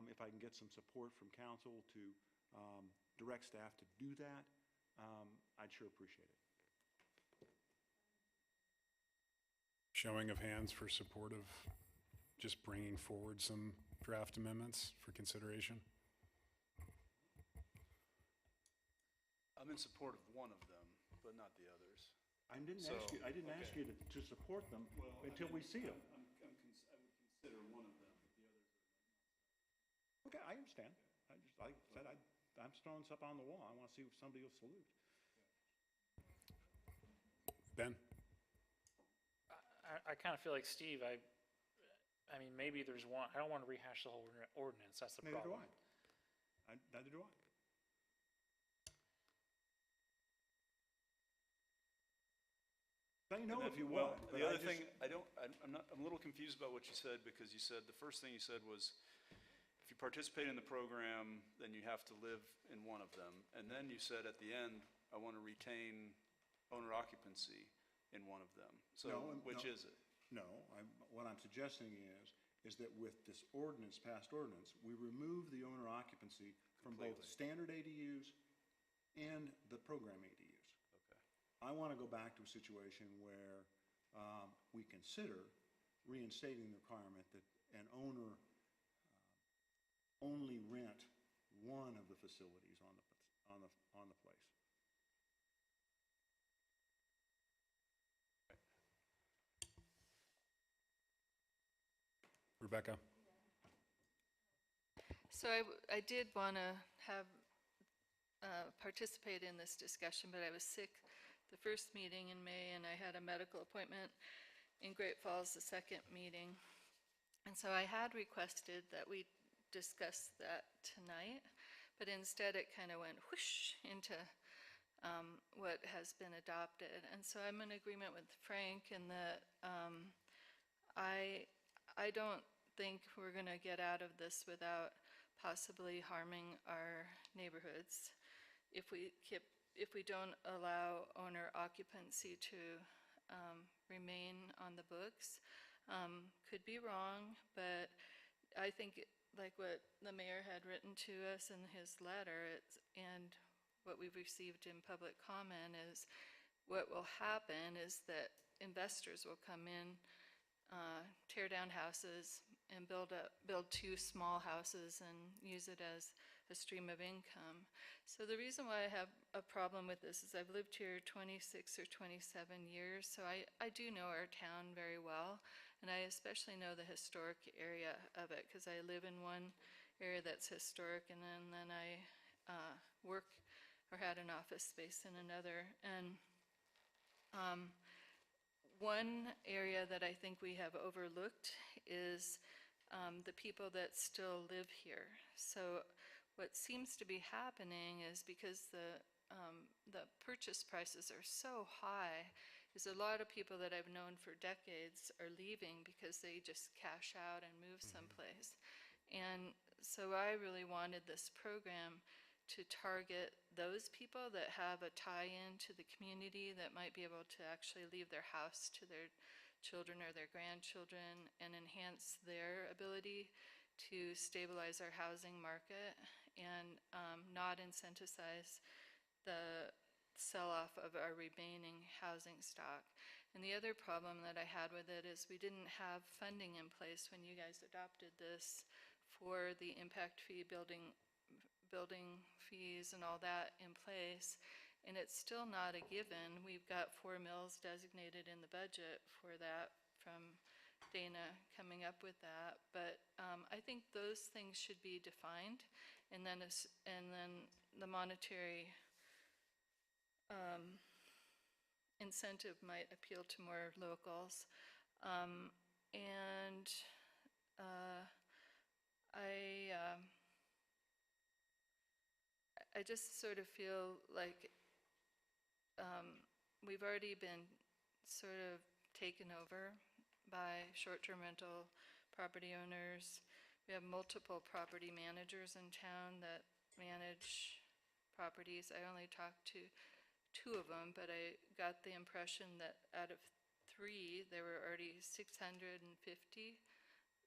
If I can get some support from council to direct staff to do that, I'd sure appreciate it. Showing of hands for support of just bringing forward some draft amendments for consideration. I'm in support of one of them, but not the others. I didn't ask you to support them until we see them. I would consider one of them, but the others are not. Okay, I understand. Like I said, I'm throwing stuff on the wall. I want to see if somebody will salute. Ben? I kind of feel like Steve, I mean, maybe there's one, I don't want to rehash the whole ordinance, that's the Neither problem. do I. Neither do I. Say no if you want. The other thing, I'm a little confused about what you said, because you said, the first thing you said was, if you participate in the program, then you have to live in one of them. And then you said at the end, I want to retain owner occupancy in one of them. So which is it? No, what I'm suggesting is that with this ordinance, past ordinance, we remove the owner occupancy from both standard ADUs and the program ADUs. Okay. I want to go back to a situation where we consider reinstating the requirement that an owner only rent one of the facilities on the place. Rebecca? So I did want to have, participate in this discussion, but I was sick the first meeting in May, and I had a medical appointment in Great Falls the second meeting. And so I had requested that we discuss that tonight, but instead it kind of went whoosh into what has been adopted. And so I'm in agreement with Frank in that I don't think we're going to get out of this without possibly harming our neighborhoods if we don't allow owner occupancy to remain on the books. Could be wrong, but I think like what the mayor had written to us in his letter, and what we've received in public comment is what will happen is that investors will come in, tear down houses and build 2 small houses and use it as a stream of income. So the reason why I have a problem with this is I've lived here 26 or 27 years, so I do know our town very well, and I especially know the historic area of it because I live in one area that's historic, and then I work or had an office space in another. And one area that I think we have overlooked is the people that still live here. So what seems to be happening is because the purchase prices are so high, is a lot of people that I've known for decades are leaving because they just cash out and move someplace. And so I really wanted this program to target those people that have a tie-in to the community, that might be able to actually leave their house to their children or their grandchildren and enhance their ability to stabilize our housing market and not incentivize the sell-off of our remaining housing stock. And the other problem that I had with it is we didn't have funding in place when you guys adopted this for the impact fee, building fees and all that in place, and it's still not a given. We've got 4 mills designated in the budget for that from Dana coming up with that, but I think those things should be defined, and then the monetary incentive might appeal to more locals. And I just sort of feel like we've already been sort of taken over by short-term rental property owners. We have multiple property managers in town that manage properties. I only talked to 2 of them, but I got the impression that out of 3, there were already 650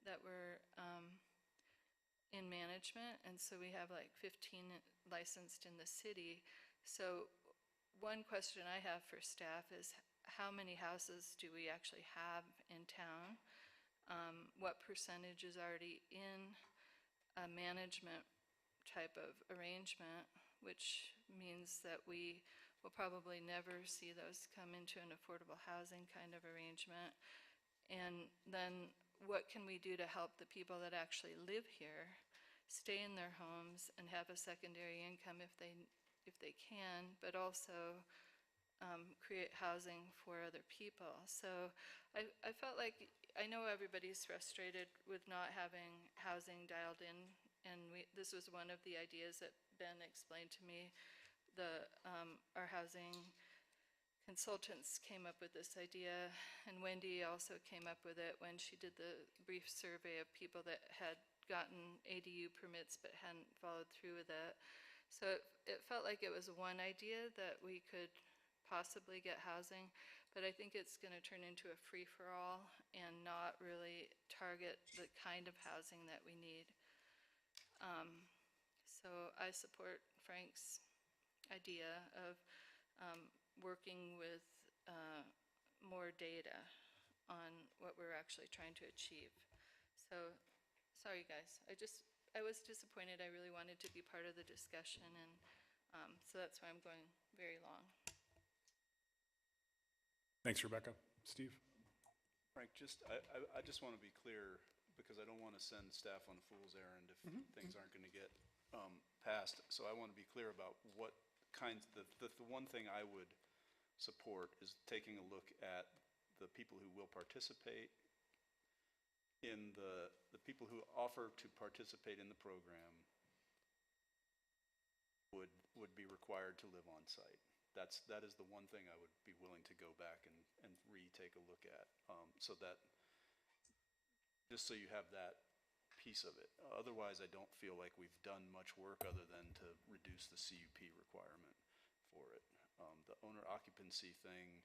that were in management, and so we have like 15 licensed in the city. So one question I have for staff is how many houses do we actually have in town? What percentage is already in a management type of arrangement, which means that we will probably never see those come into an affordable housing kind of arrangement. And then what can we do to help the people that actually live here stay in their homes and have a secondary income if they can, but also create housing for other people. So I felt like, I know everybody's frustrated with not having housing dialed in, and this was one of the ideas that Ben explained to me. Our housing consultants came up with this idea, and Wendy also came up with it when she did the brief survey of people that had gotten ADU permits but hadn't followed through with it. So it felt like it was one idea that we could possibly get housing, but I think it's going to turn into a free-for-all and not really target the kind of housing that we need. So I support Frank's idea of working with more data on what we're actually trying to achieve. So, sorry guys, I was disappointed. I really wanted to be part of the discussion, and so that's why I'm going very long. Thanks, Rebecca. Steve? Frank, I just want to be clear because I don't want to send staff on a fool's errand if things aren't going to get passed. So I want to be clear about what kinds, the one thing I would support is taking a look at the people who will participate in the people who offer to participate in the program would be required to live on site. That is the one thing I would be willing to go back and retake a look at, so that, just so you have that piece of it. Otherwise, I don't feel like we've done much work other than to reduce the CUP requirement for it. The owner occupancy thing,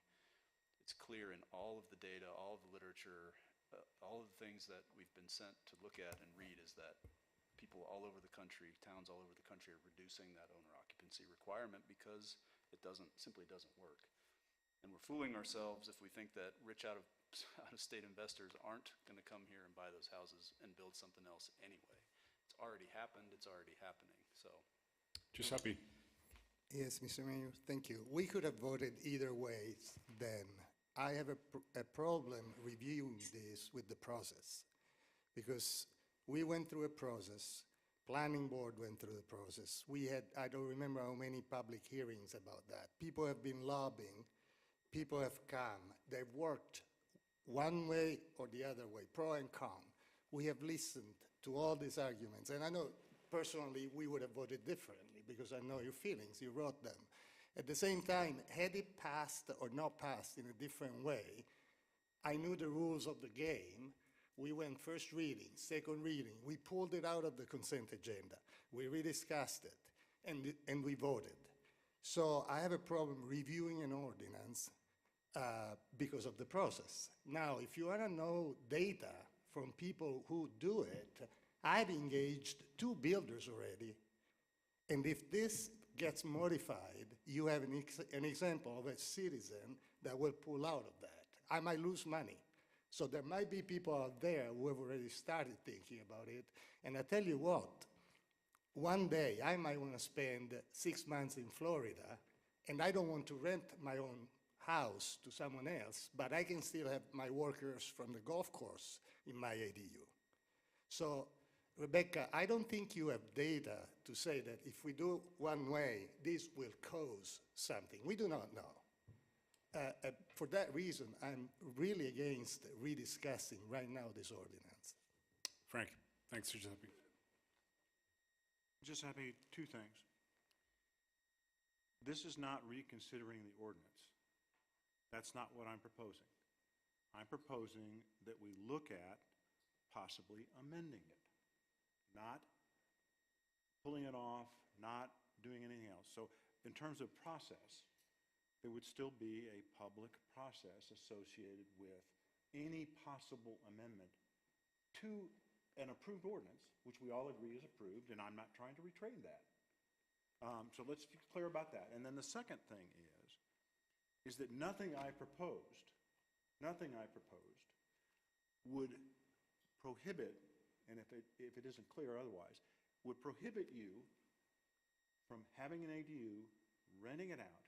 it's clear in all of the data, all of the literature, all of the things that we've been sent to look at and read, is that people all over the country, towns all over the country, are reducing that owner occupancy requirement because it simply doesn't work. And we're fooling ourselves if we think that rich out-of-state investors aren't going to come here and buy those houses and build something else anyway. It's already happened. It's already happening. So, Giuseppe. Yes, Mr. Mayor, thank you. We could have voted either way then. I have a problem reviewing this with the process, because we went through a process, planning board went through the process. We had, I don't remember how many public hearings about that. People have been lobbying, people have come, they've worked one way or the other way, pro and con. We have listened to all these arguments, and I know personally we would have voted differently because I know your feelings, you wrote them. At the same time, had it passed or not passed in a different way, I knew the rules of the game. We went first reading, second reading, we pulled it out of the consent agenda, we rediscussed it, and we voted. So I have a problem reviewing an ordinance because of the process. Now, if you want to know data from people who do it, I've engaged 2 builders already, and if this gets modified, you have an example of a citizen that will pull out of that. I might lose money. So there might be people out there who have already started thinking about it, and I tell you what, one day I might want to spend 6 months in Florida, and I don't want to rent my own house to someone else, but I can still have my workers from the golf course in my ADU. So, Rebecca, I don't think you have data to say that if we do one way, this will cause something. We do not know. For that reason, I'm really against rediscussing right now this ordinance. Frank. Thanks, Giuseppe. Giuseppe, 2 things. This is not reconsidering the ordinance. That's not what I'm proposing. I'm proposing that we look at possibly amending it, not pulling it off, not doing anything else. So in terms of process, there would still be a public process associated with any possible amendment to an approved ordinance, which we all agree is approved, and I'm not trying to retrain that. So let's be clear about that. And then the second thing is that nothing I proposed would prohibit, and if it isn't clear otherwise, would prohibit you from having an ADU, renting it out,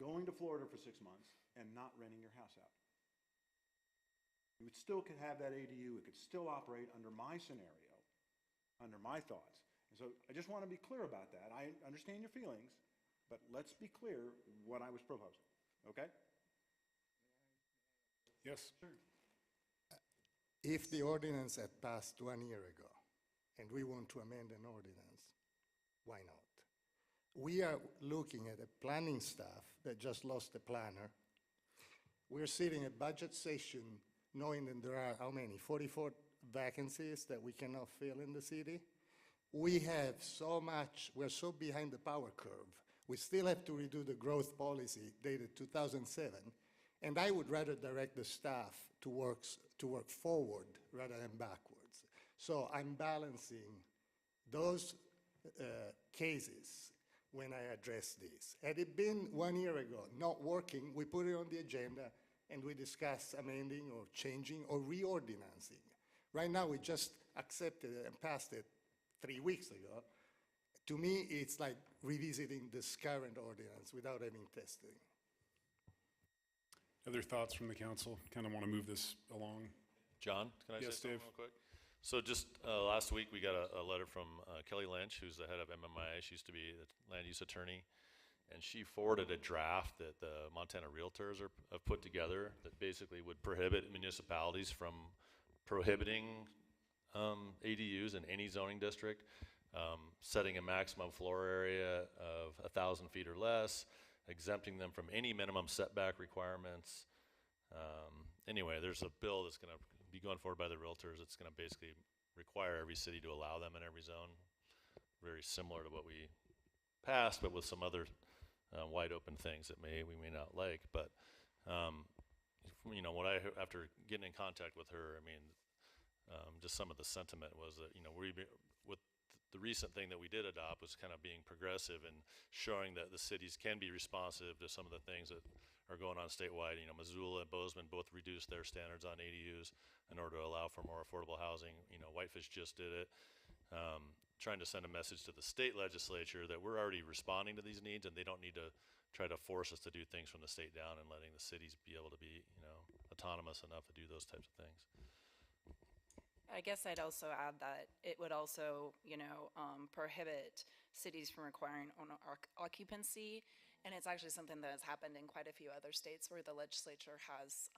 going to Florida for 6 months, and not renting your house out. You would still could have that ADU, it could still operate under my scenario, under my thoughts. And so I just want to be clear about that. I understand your feelings, but let's be clear what I was proposing, okay? Yes. Sure. If the ordinance had passed 1 year ago, and we want to amend an ordinance, why not? We are looking at a planning staff that just lost a planner. We're sitting at budget session knowing that there are, how many, 44 vacancies that we cannot fill in the city. We have so much, we're so behind the power curve. We still have to redo the growth policy dated 2007, and I would rather direct the staff to work forward rather than backwards. So I'm balancing those cases when I address this. Had it been 1 year ago not working, we put it on the agenda and we discuss amending or changing or reordinancing. Right now, we just accepted it and passed it 3 weeks ago. To me, it's like revisiting this current ordinance without having testing. Other thoughts from the council? Kind of want to move this along. John, can I say Yes, something Dave. real quick? So just last week, we got a letter from Kelly Lynch, who's the head of MMIA. She used to be the land use attorney. And she forwarded a draft that the Montana Realtors have put together that basically would prohibit municipalities from prohibiting ADUs in any zoning district, setting a maximum floor area of 1,000 feet or less, exempting them from any minimum setback requirements. Anyway, there's a bill that's going to be going forward by the realtors. It's going to basically require every city to allow them in every zone. Very similar to what we passed, but with some other wide open things that we may not like. But you know, after getting in contact with her, I mean, just some of the sentiment was that, you know, with the recent thing that we did adopt was kind of being progressive and showing that the cities can be responsive to some of the things that are going on statewide. You know, Missoula and Bozeman both reduced their standards on ADUs in order to allow for more affordable housing. You know, Whitefish just did it. Trying to send a message to the state legislature that we're already responding to these needs and they don't need to try to force us to do things from the state down, and letting the cities be able to be, you know, autonomous enough to do those types of things. I guess I'd also add that it would also, you know, prohibit cities from requiring owner occupancy. And it's actually something that has happened in quite a few other states where the legislature has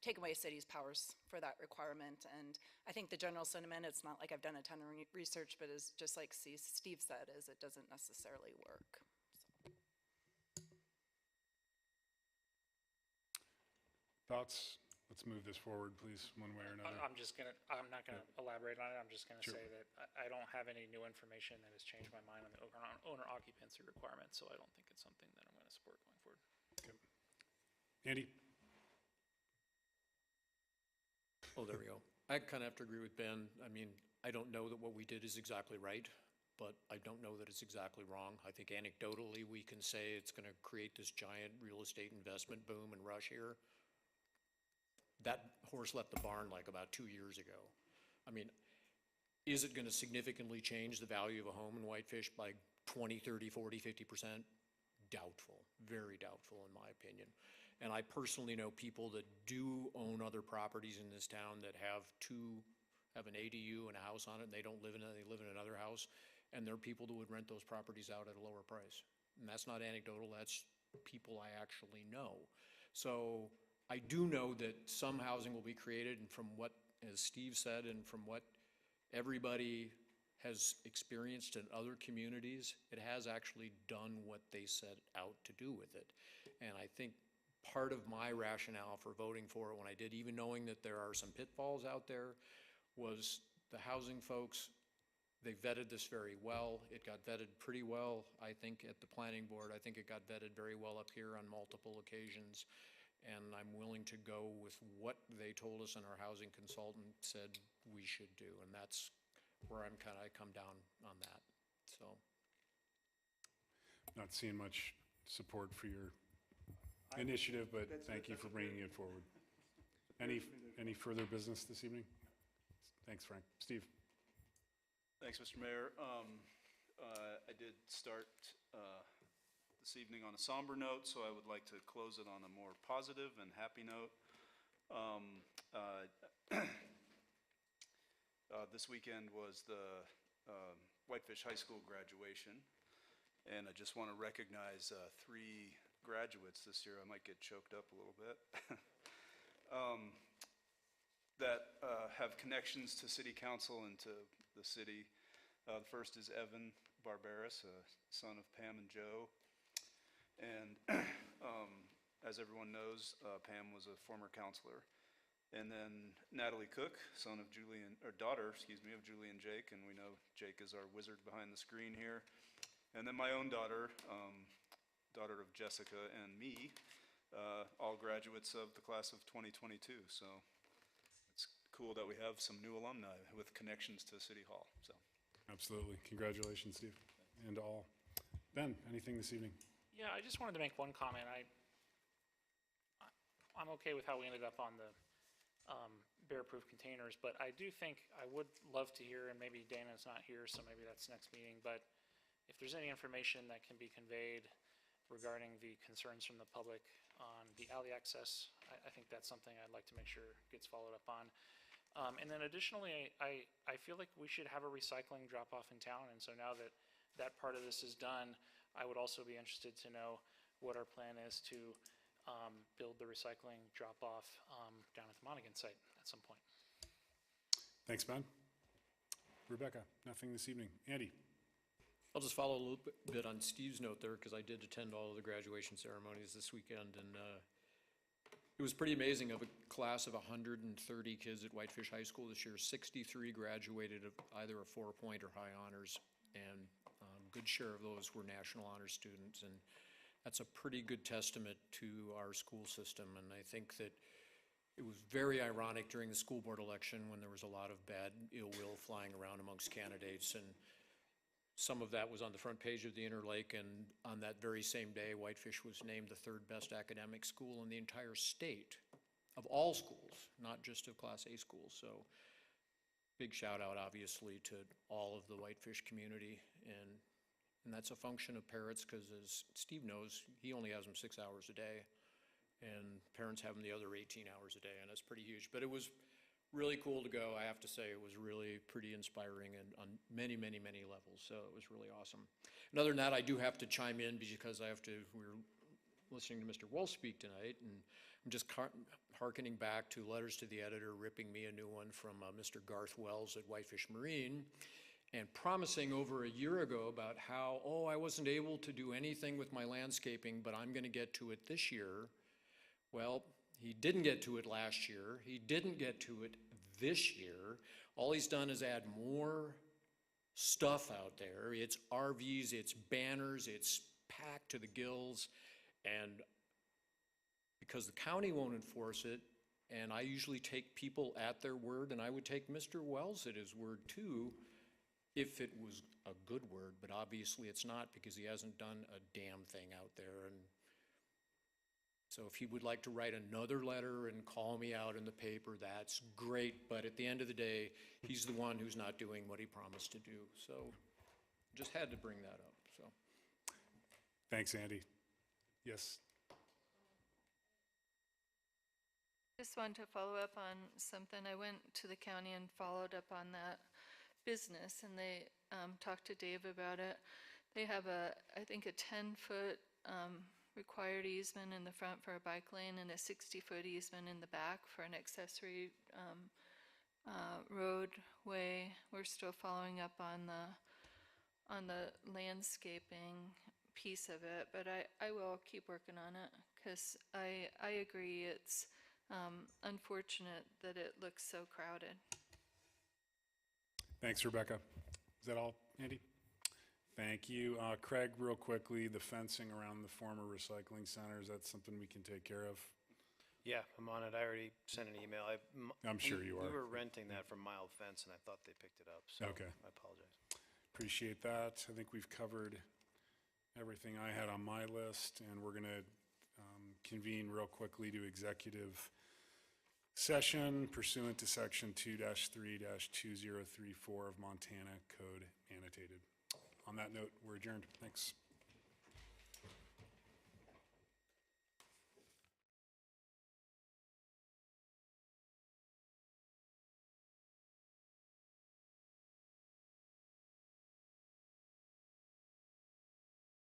take away cities' powers for that requirement. And I think the general sentiment, it's not like I've done a ton of research, but is just like Steve said, is it doesn't necessarily work. Thoughts? Let's move this forward, please, one way or another. I'm not gonna elaborate on it. I'm just gonna Sure. say that I don't have any new information that has changed my mind on the owner occupancy requirement, so I don't think it's something that I'm gonna support going forward. Okay. Andy? Oh, there we go. I kind of have to agree with Ben. I mean, I don't know that what we did is exactly right, but I don't know that it's exactly wrong. I think anecdotally, we can say it's going to create this giant real estate investment boom and rush here. That horse left the barn like about 2 years ago. I mean, is it going to significantly change the value of a home in Whitefish by 20, 30, 40, 50%? Doubtful, very doubtful in my opinion. And I personally know people that do own other properties in this town that have an ADU and a house on it, and they don't live in it, they live in another house. And there are people that would rent those properties out at a lower price. And that's not anecdotal, that's people I actually know. So I do know that some housing will be created, and from what, as Steve said, and from what everybody has experienced in other communities, it has actually done what they set out to do with it. And I think part of my rationale for voting for it when I did, even knowing that there are some pitfalls out there, was the housing folks, they vetted this very well. It got vetted pretty well, I think, at the planning board. I think it got vetted very well up here on multiple occasions. And I'm willing to go with what they told us and our housing consultant said we should do. And that's where I come down on that, so. Not seeing much support for your initiative, but thank you for bringing it forward. Any further business this evening? Thanks, Frank. Steve? Thanks, Mr. Mayor. I did start this evening on a somber note, so I would like to close it on a more positive and happy note. This weekend was the Whitefish High School graduation, and I just want to recognize 3 graduates this year. I might get choked up a little bit. That have connections to City Council and to the city. The first is Evan Barbaras, son of Pam and Joe. And as everyone knows, Pam was a former counselor. And then Natalie Cook, daughter of Julie and Jake, and we know Jake is our wizard behind the screen here. And then my own daughter, daughter of Jessica and me, all graduates of the class of 2022. So it's cool that we have some new alumni with connections to City Hall. So Absolutely. Congratulations, Steve, and all. Ben, anything this evening? Yeah, I just wanted to make one comment. I'm okay with how we ended up on the bear-proof containers, but I do think I would love to hear, and maybe Dana's not here, so maybe that's next meeting, but if there's any information that can be conveyed regarding the concerns from the public on the alley access. I think that's something I'd like to make sure gets followed up on. And then additionally, I feel like we should have a recycling drop-off in town, and so now that that part of this is done, I would also be interested to know what our plan is to build the recycling drop-off down at the Monaghan site at some point. Thanks, Ben. Rebecca, nothing this evening. Andy? I'll just follow a little bit on Steve's note there, because I did attend all of the graduation ceremonies this weekend, and it was pretty amazing. Of a class of 130 kids at Whitefish High School this year, 63 graduated of either a 4-point or high honors, and a good share of those were National Honor students, and that's a pretty good testament to our school system. And I think that it was very ironic during the school board election when there was a lot of bad ill will flying around amongst candidates, and some of that was on the front page of the Interlake, and on that very same day, Whitefish was named the 3rd best academic school in the entire state, of all schools, not just of Class A schools. So big shout out, obviously, to all of the Whitefish community, and that's a function of parents, because as Steve knows, he only has them 6 hours a day, and parents have them the other 18 hours a day, and that's pretty huge. But it was really cool to go. I have to say, it was really pretty inspiring and on many, many, many levels. So it was really awesome. And other than that, I do have to chime in because we're listening to Mr. Wells speak tonight, and I'm just hearkening back to letters to the editor, ripping me a new one from Mr. Garth Wells at Whitefish Marine, and promising over a year ago about how, I wasn't able to do anything with my landscaping, but I'm going to get to it this year. Well, he didn't get to it last year. He didn't get to it this year. All he's done is add more stuff out there. It's RVs, it's banners, it's packed to the gills. And because the county won't enforce it, and I usually take people at their word, and I would take Mr. Wells at his word too, if it was a good word, but obviously it's not, because he hasn't done a damn thing out there. And so if he would like to write another letter and call me out in the paper, that's great. But at the end of the day, he's the one who's not doing what he promised to do. So just had to bring that up. So Thanks, Andy. Yes? Just wanted to follow up on something. I went to the county and followed up on that business, and they talked to Dave about it. They have I think a 10-foot required easement in the front for a bike lane and a 60-foot easement in the back for an accessory roadway. We're still following up on the landscaping piece of it, but I will keep working on it, because I agree it's unfortunate that it looks so crowded. Thanks, Rebecca. Is that all, Andy? Thank you. Craig, real quickly, the fencing around the former recycling centers, that's something we can take care of? Yeah, I'm on it. I already sent an email. I'm sure you are. We were renting that from Mild Fence, and I thought they picked it up, so Okay. I apologize. Appreciate that. I think we've covered everything I had on my list, and we're going to convene real quickly to executive session pursuant to Section 2-3-2034 of Montana Code Annotated. On that note, we're adjourned. Thanks.